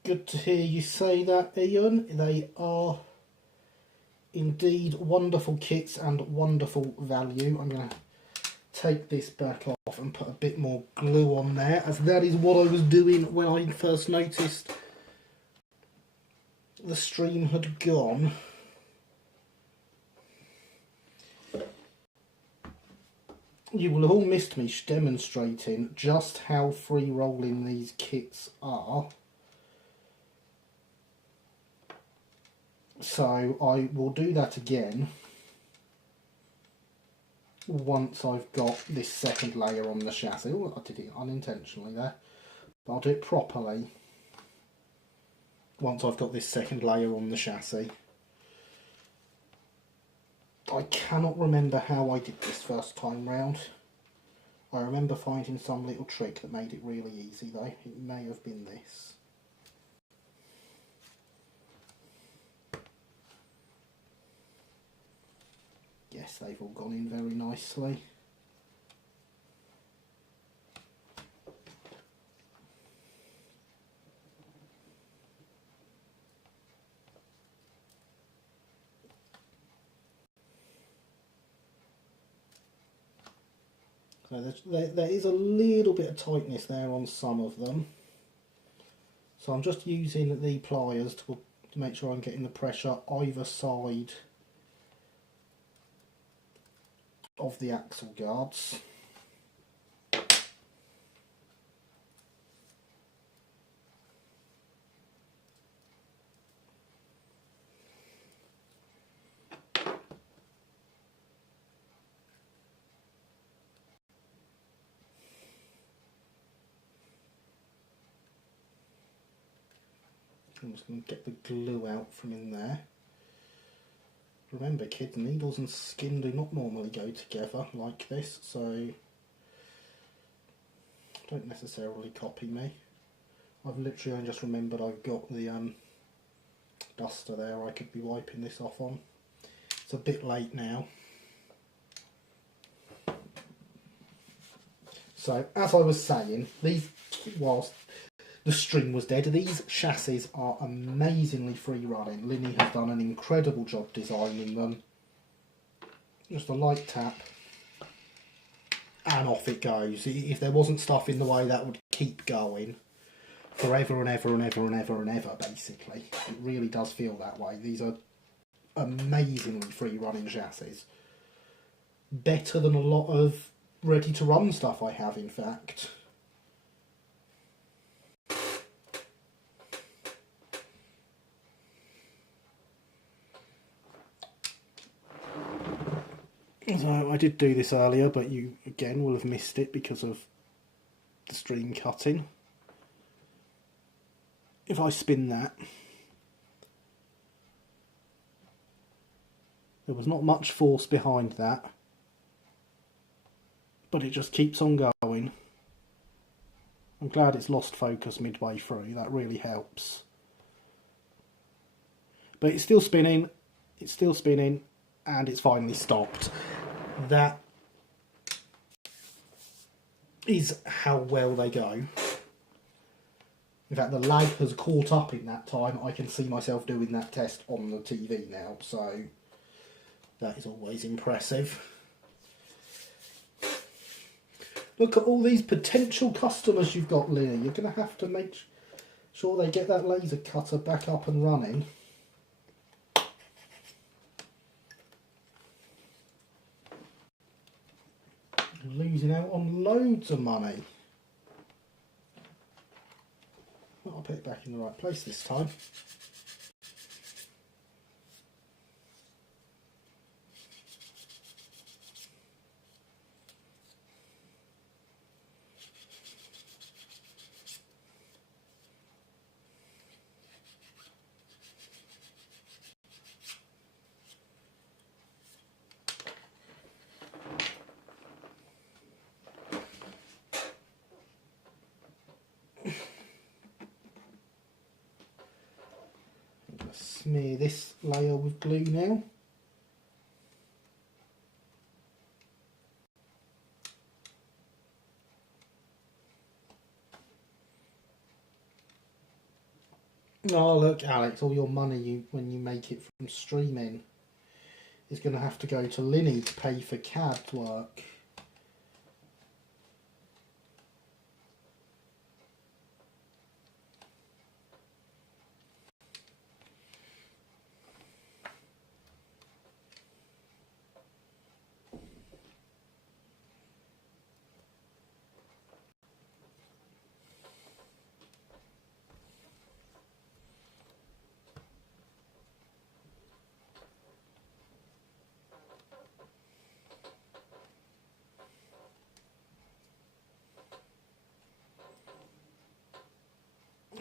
Good to hear you say that, Ian. They are indeed wonderful kits and wonderful value. I'm going to take this back off and put a bit more glue on there, as that is what I was doing when I first noticed the stream had gone. You will have all missed me demonstrating just how free rolling these kits are. So I will do that again once I've got this second layer on the chassis. Oh, I did it unintentionally there, but I'll do it properly once I've got this second layer on the chassis. I cannot remember how I did this first time round. I remember finding some little trick that made it really easy though. It may have been this. Yes, they've all gone in very nicely. So there is a little bit of tightness there on some of them. So I'm just using the pliers to make sure I'm getting the pressure either side of the axle guards. I'm just going to get the glue out from in there. Remember kids, needles and skin do not normally go together like this, so Don't necessarily copy me. I've literally only just remembered I've got the duster there I could be wiping this off on. It's a bit late now. So, as I was saying, these, whilst the string was dead, these chassis are amazingly free running. Linny has done an incredible job designing them. Just a light tap and off it goes. If there wasn't stuff in the way, that would keep going forever and ever and ever and ever and ever, basically. It really does feel that way. These are amazingly free running chassis. Better than a lot of ready to run stuff I have, in fact. So I did do this earlier, but you again will have missed it because of the stream cutting. If I spin that, there was not much force behind that, but it just keeps on going. I'm glad it's lost focus midway through, that really helps. But it's still spinning, and it's finally stopped. That is how well they go. In fact, the lag has caught up in that time. I can see myself doing that test on the TV now, so that is always impressive. Look at all these potential customers you've got, Leah. You're going to have to make sure they get that laser cutter back up and running. Losing out on loads of money. Well, I'll put it back in the right place this time. Smear this layer with glue now. Oh look, Alex, all your money when you make it from streaming is going to have to go to Linny to pay for CAD work.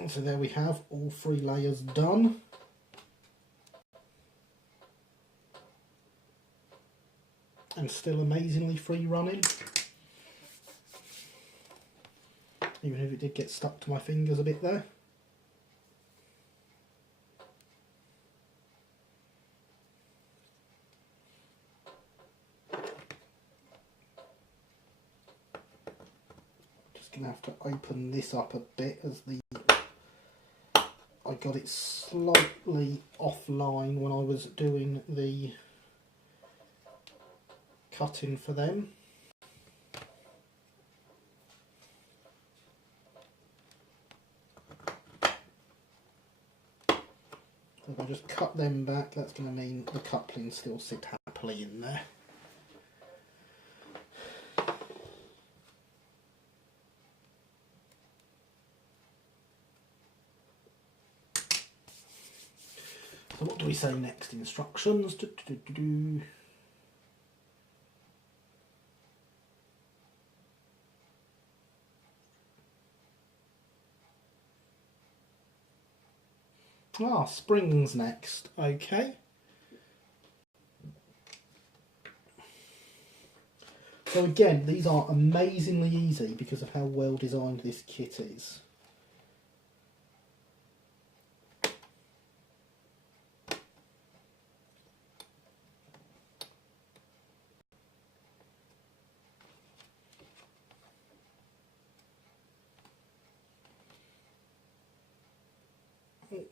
So there we have all 3 layers done. And still amazingly free running. Even if it did get stuck to my fingers a bit there. Just going to have to open this up a bit as I got it slightly offline when I was doing the cutting for them. If I just cut them back, that's going to mean the couplings still sit happily in there. So what do we say next? Instructions. Ah, springs next. Okay. So again, these are amazingly easy because of how well designed this kit is.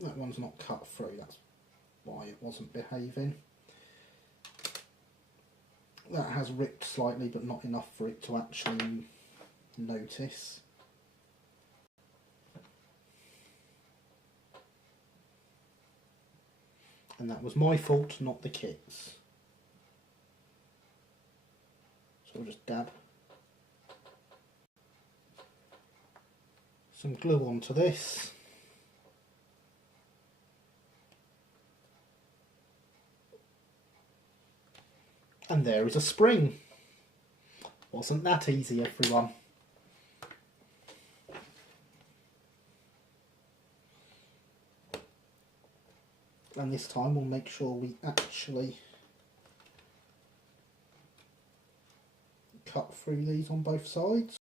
That one's not cut through, that's why it wasn't behaving. That has ripped slightly, but not enough for it to actually notice. And that was my fault, not the kit's. So we'll just dab some glue onto this. And there is a spring. Wasn't that easy, everyone? And this time we'll make sure we actually cut through these on both sides.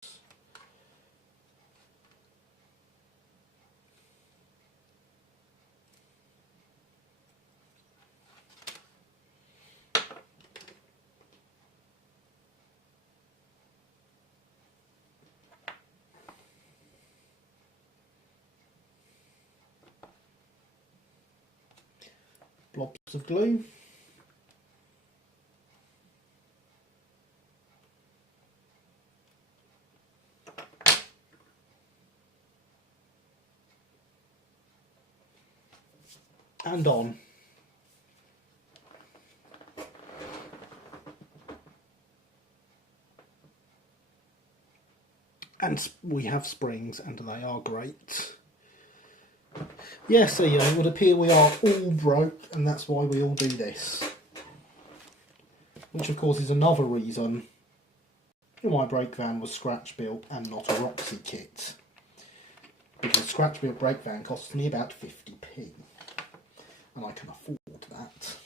Blobs of glue. And on. And we have springs, and they are great. Yes, Ian, it would appear we are all broke, and that's why we all do this. Which, of course, is another reason my brake van was scratch built and not a Roxy kit. Because a scratch built brake van costs me about 50p, and I can afford that.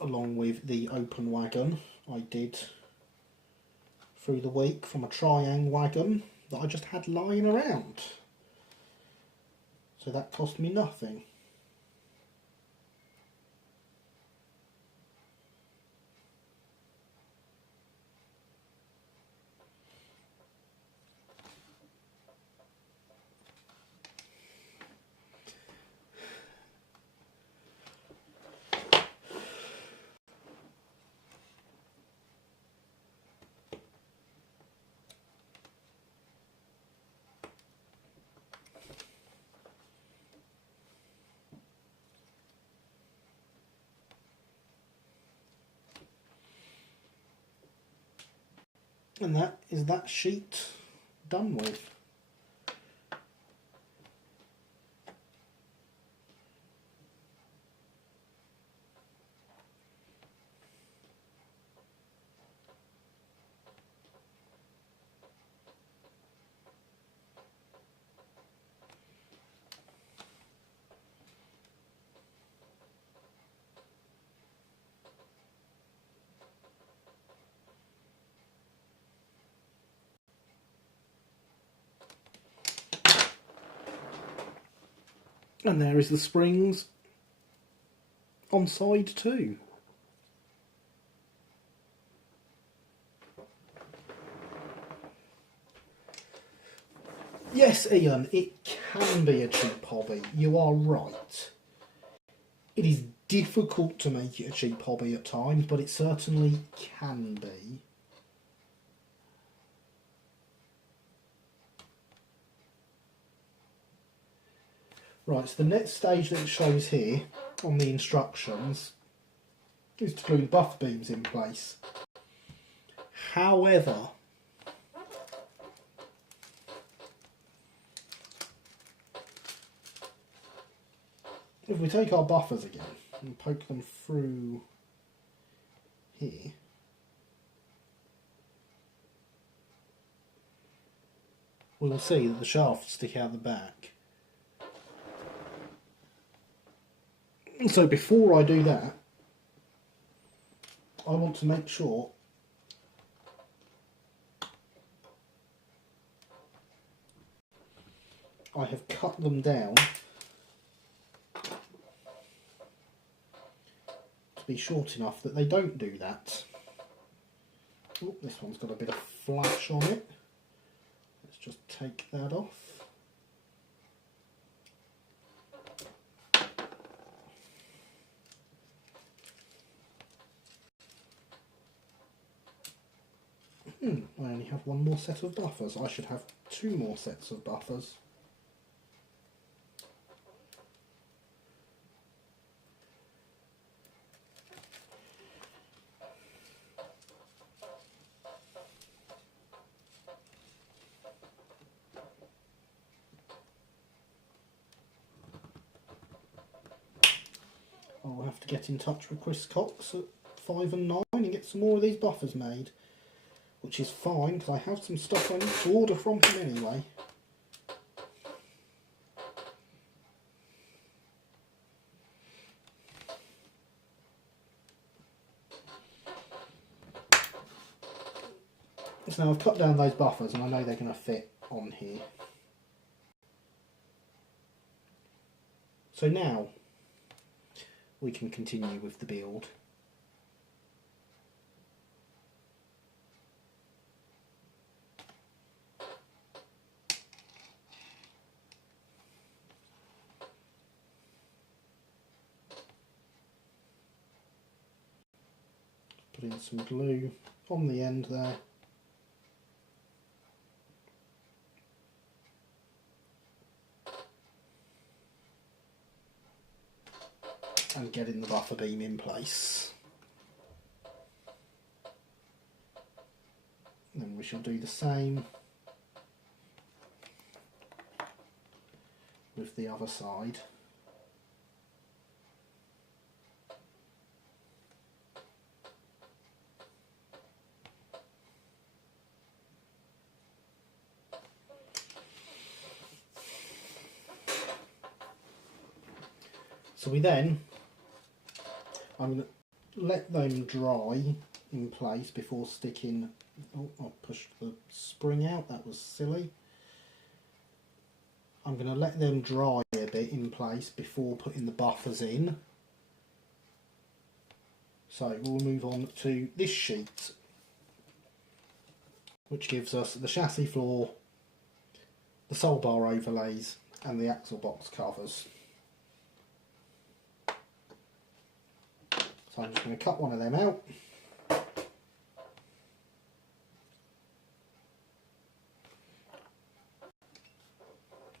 Along with the open wagon I did through the week from a Triang wagon that I just had lying around. So that cost me nothing. And that is that sheet done with. And there is the springs on side 2. Yes, Ian, it can be a cheap hobby. You are right. It is difficult to make it a cheap hobby at times, but it certainly can be. Right, so the next stage that it shows here on the instructions is to glue the buffer beams in place. However, if we take our buffers again and poke them through here, we'll see that the shafts stick out the back. So before I do that, I want to make sure I have cut them down to be short enough that they don't do that. Oh, this one's got a bit of flash on it. Let's just take that off. I only have one more set of buffers. I should have 2 more sets of buffers. I'll have to get in touch with Chris Cox at 5 and 9 and get some more of these buffers made. Which is fine, because I have some stuff I need to order from him anyway. So now I've cut down those buffers and I know they're going to fit on here. So now we can continue with the build. Put in some glue on the end there. And getting the buffer beam in place. And then we shall do the same with the other side. So we then, I'm going to let them dry in place before sticking. Oh, I pushed the spring out, that was silly. I'm going to let them dry a bit in place before putting the buffers in. So we'll move on to this sheet, which gives us the chassis floor, the sole bar overlays and the axle box covers. So I'm just going to cut one of them out.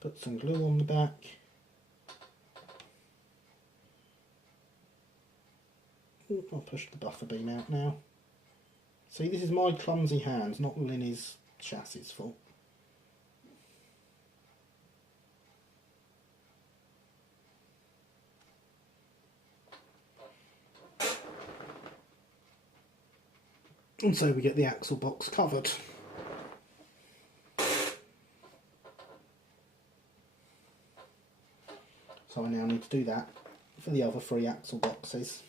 Put some glue on the back. Ooh, I'll push the buffer beam out now. See, this is my clumsy hands, not Linny's chassis fault. And so we get the axle box covered. So I now need to do that for the other 3 axle boxes.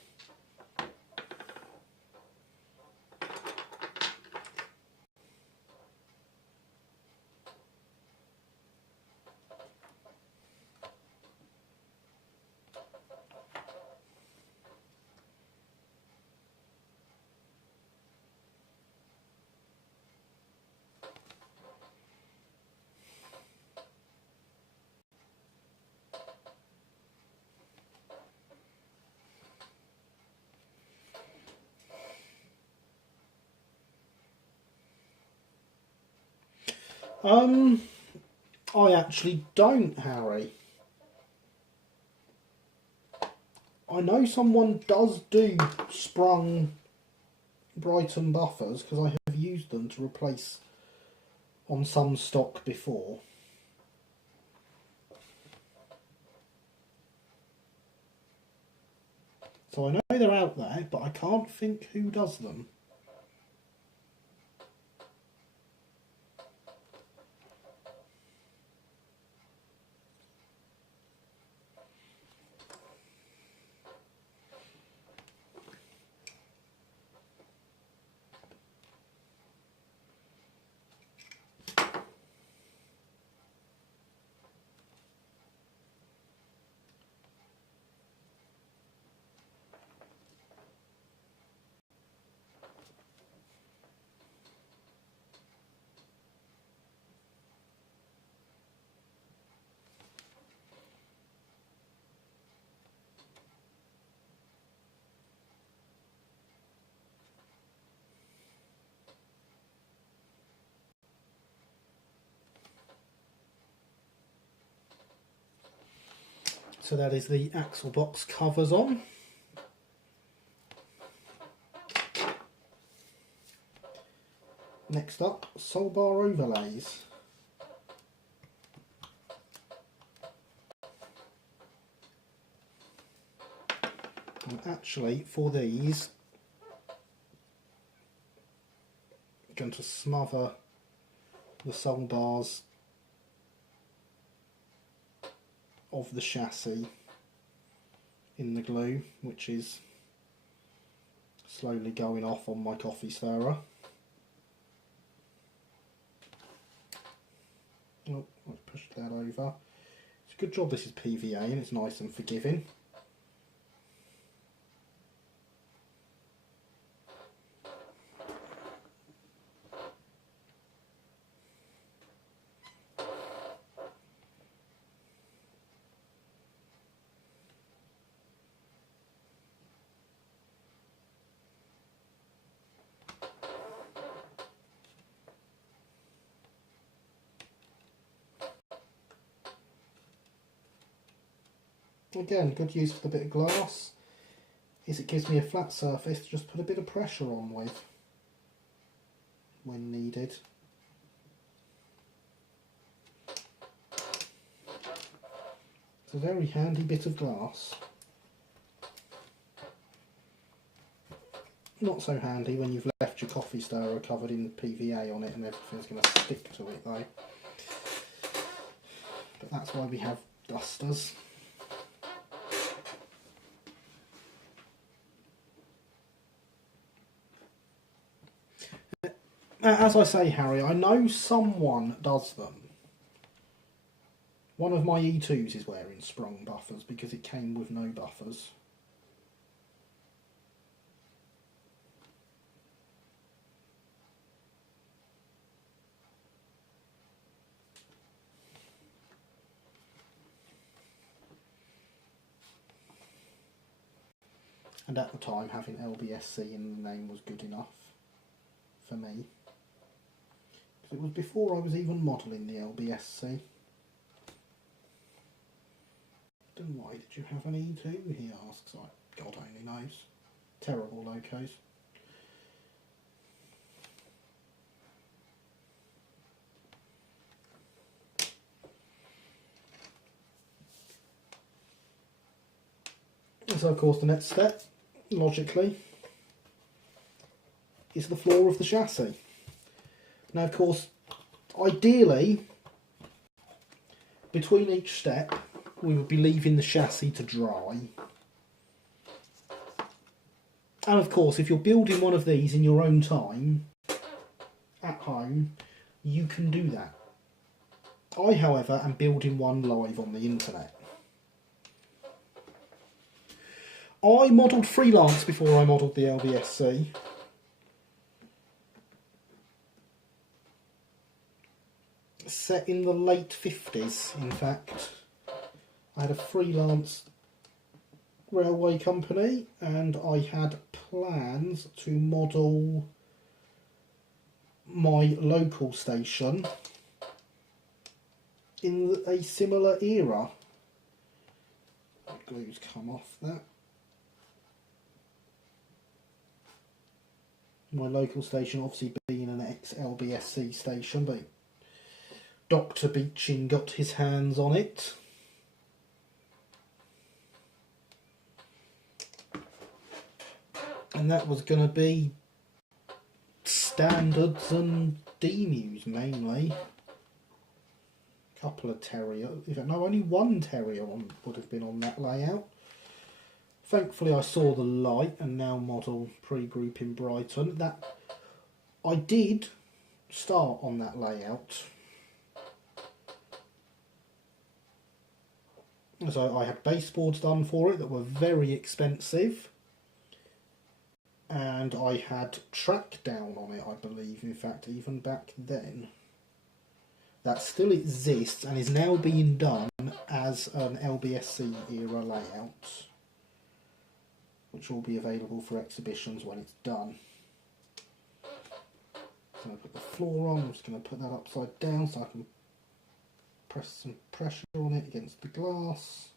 I actually don't, Harry. I know someone does do sprung Brighton buffers because I have used them to replace on some stock before. So I know they're out there, but I can't think who does them. So that is the axle box covers on. Next up, sole bar overlays. And actually, for these, I'm going to smother the sole bars of the chassis in the glue, which is slowly going off on my coffee stirrer. Oh, I've pushed that over. It's a good job this is PVA and it's nice and forgiving. Again, good use for the bit of glass is it gives me a flat surface to just put a bit of pressure on with when needed. It's a very handy bit of glass. Not so handy when you've left your coffee stirrer covered in PVA on it and everything's going to stick to it though. But that's why we have dusters. As I say, Harry, I know someone does them. One of my E2s is wearing sprung buffers because it came with no buffers. And at the time, having LBSC in the name was good enough for me. It was before I was even modelling the LBSC. Then why did you have an E2? He asks. God only knows. Terrible locos. So of course the next step, logically, is the floor of the chassis. Now, of course, ideally, between each step, we would be leaving the chassis to dry. And of course, if you're building one of these in your own time, at home, you can do that. I, however, am building one live on the internet. I modelled freelance before I modelled the LBSC. Set in the late 50s, in fact. I had a freelance railway company and I had plans to model my local station in a similar era. The glue's come off that. My local station obviously being an ex-LBSC station, but Dr. Beechin got his hands on it. and that was going to be standards and demus mainly. Couple of terrier, no, only one terrier would have been on that layout. Thankfully I saw the light and now model pre-group in Brighton. That I did start on that layout. So I had baseboards done for it that were very expensive, and I had track down on it, I believe, in fact, even back then. That still exists and is now being done as an LBSC era layout, which will be available for exhibitions when it's done. So I'm going to put the floor on. I'm just going to put that upside down so I can press some pressure on it against the glass.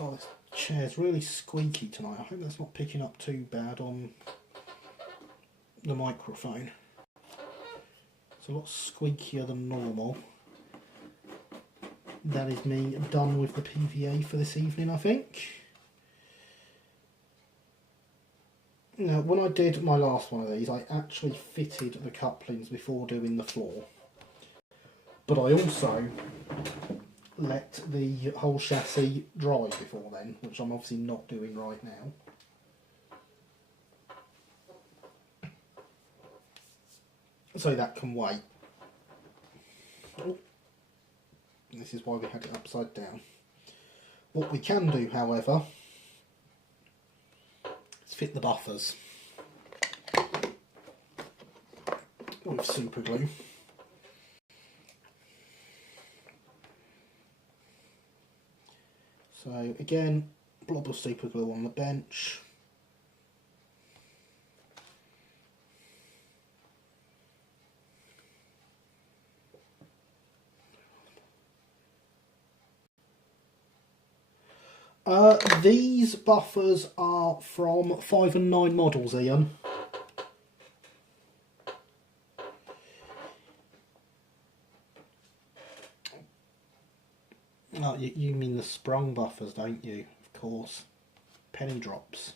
Oh, this chair's really squeaky tonight. I hope that's not picking up too bad on the microphone. It's a lot squeakier than normal. That is me done with the PVA for this evening, I think. Now, when I did my last one of these, I actually fitted the couplings before doing the floor. But I also let the whole chassis dry before then, which I'm obviously not doing right now. So that can wait. Oh. This is why we had it upside down. What we can do, however, is fit the buffers with super glue. So again, blob of super glue on the bench. These buffers are from 5 and 9 models, Ian. Oh, you mean the sprung buffers, don't you? Of course. Penny drops.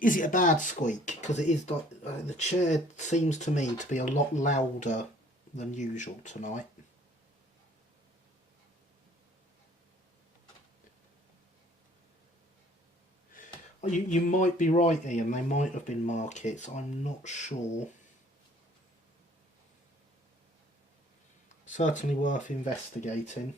Is it a bad squeak? Because it is like the chair seems to me to be a lot louder than usual tonight. You might be right, Ian. They might have been markets. I'm not sure. Certainly worth investigating.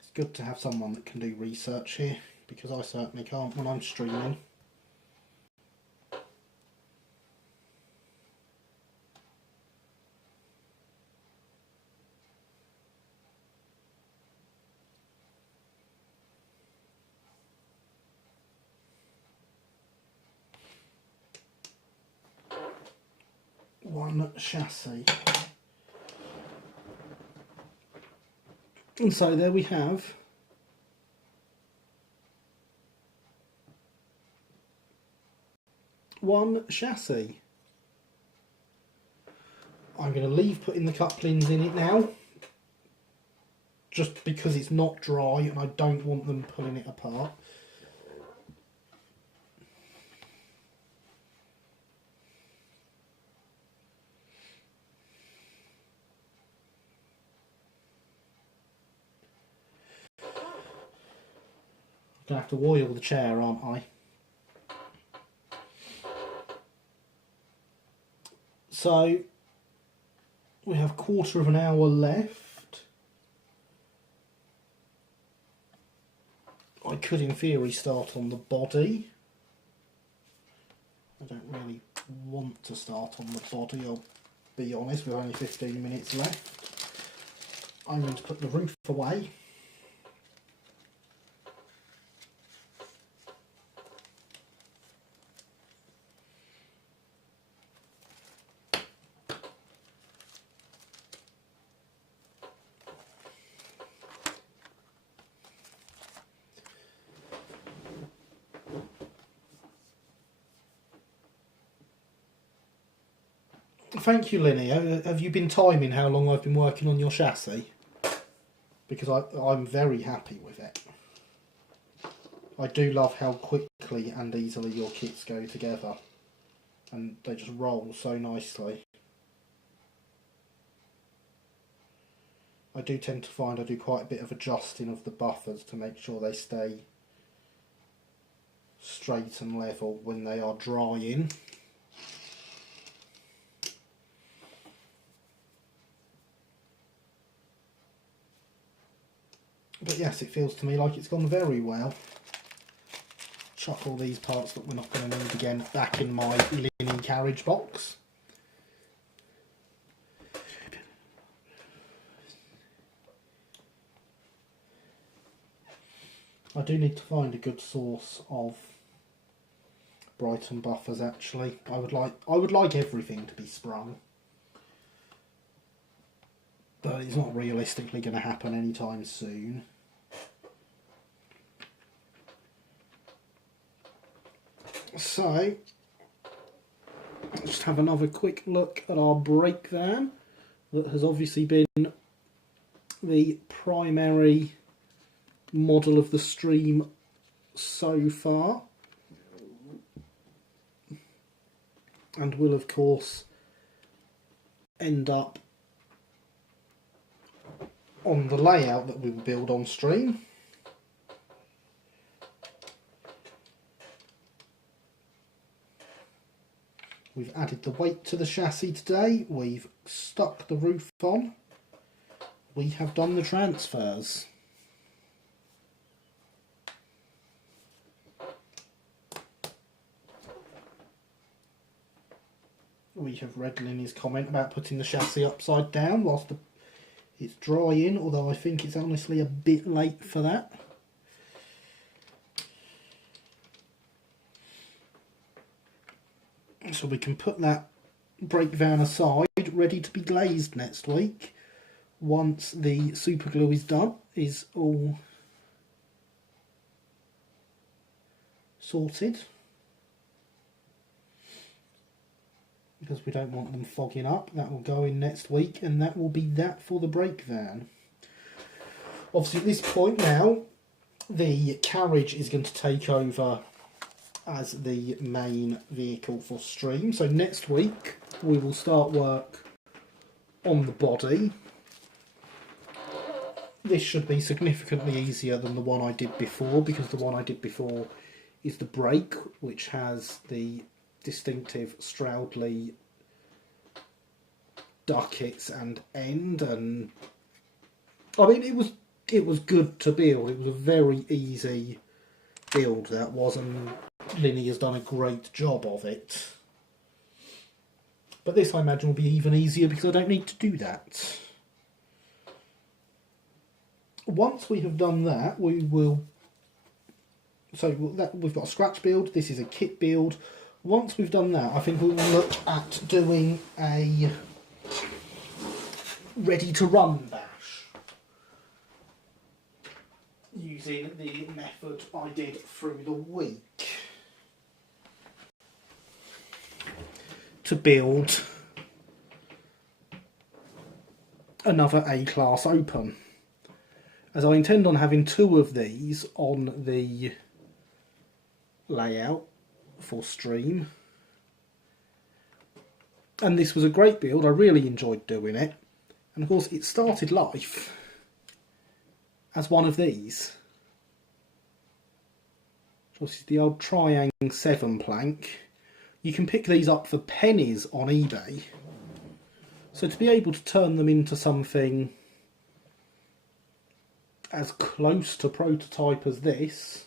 It's good to have someone that can do research here, because I certainly can't when I'm streaming. One chassis. And so there we have one chassis. I'm going to leave putting the couplings in it now, just because it's not dry and I don't want them pulling it apart. I'm going to have to oil the chair, aren't I? So we have 1/4 of an hour left. I could in theory start on the body. I don't really want to start on the body, I'll be honest, with only 15 minutes left. I'm going to put the roof away. Thank you, Linny. Have you been timing how long I've been working on your chassis? Because I'm very happy with it. I do love how quickly and easily your kits go together. And they just roll so nicely. I do tend to find I do quite a bit of adjusting of the buffers to make sure they stay straight and level when they are drying. But yes, it feels to me like it's gone very well. Chuck all these parts that we're not going to need again back in my linen carriage box. I do need to find a good source of Brighton buffers actually. I would like everything to be sprung. But it's not realistically going to happen anytime soon. So, let's just have another quick look at our brake van that has obviously been the primary model of the stream so far, and will of course end up on the layout that we will build on stream. We've added the weight to the chassis today, we've stuck the roof on, we have done the transfers. We have read Linny's comment about putting the chassis upside down whilst it's drying, although I think it's honestly a bit late for that. So we can put that brake van aside, ready to be glazed next week, once the super glue is done, is all sorted. Because we don't want them fogging up. That will go in next week, and that will be that for the brake van. Obviously at this point now, the carriage is going to take over as the main vehicle for stream. So next week we will start work on the body. This should be significantly easier than the one I did before, because the one I did before is the brake, which has the distinctive Stroudley duckets and end, and I mean it was good to build. It was a very easy build, that was, and Linny has done a great job of it. But this I imagine will be even easier because I don't need to do that. Once we have done that, we will, so that we've got a scratch build, this is a kit build. Once we've done that, I think we will look at doing a ready to run bash, using the method I did through the week to build another A-class open, as I intend on having 2 of these on the layout for stream. And this was a great build, I really enjoyed doing it, and of course it started life as one of these. This is the old Triang 7 plank. You can pick these up for pennies on eBay, so to be able to turn them into something as close to prototype as this,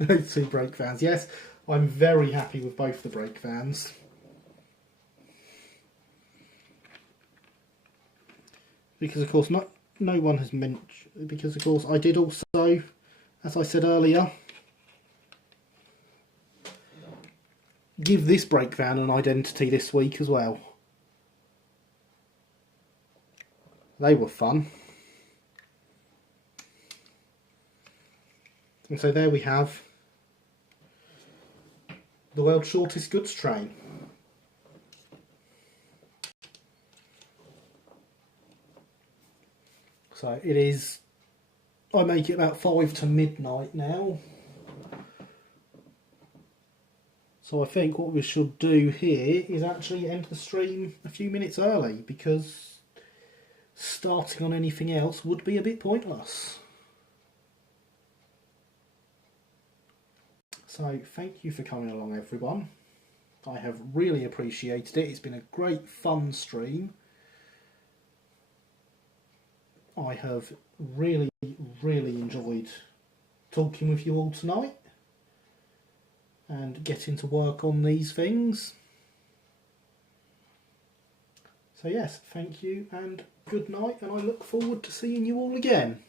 those 2 brake vans, yes, I'm very happy with both the brake vans. Because of course no one has mentioned, because of course I did also, as I said earlier, give this brake van an identity this week as well. They were fun. And so there we have the world's shortest goods train. So it is, I make it about 5 to midnight now. So I think what we should do here is actually end the stream a few minutes early, because starting on anything else would be a bit pointless. So thank you for coming along, everyone. I have really appreciated it. It's been a great fun stream. I have really enjoyed talking with you all tonight and getting to work on these things. So yes, thank you and good night, and I look forward to seeing you all again.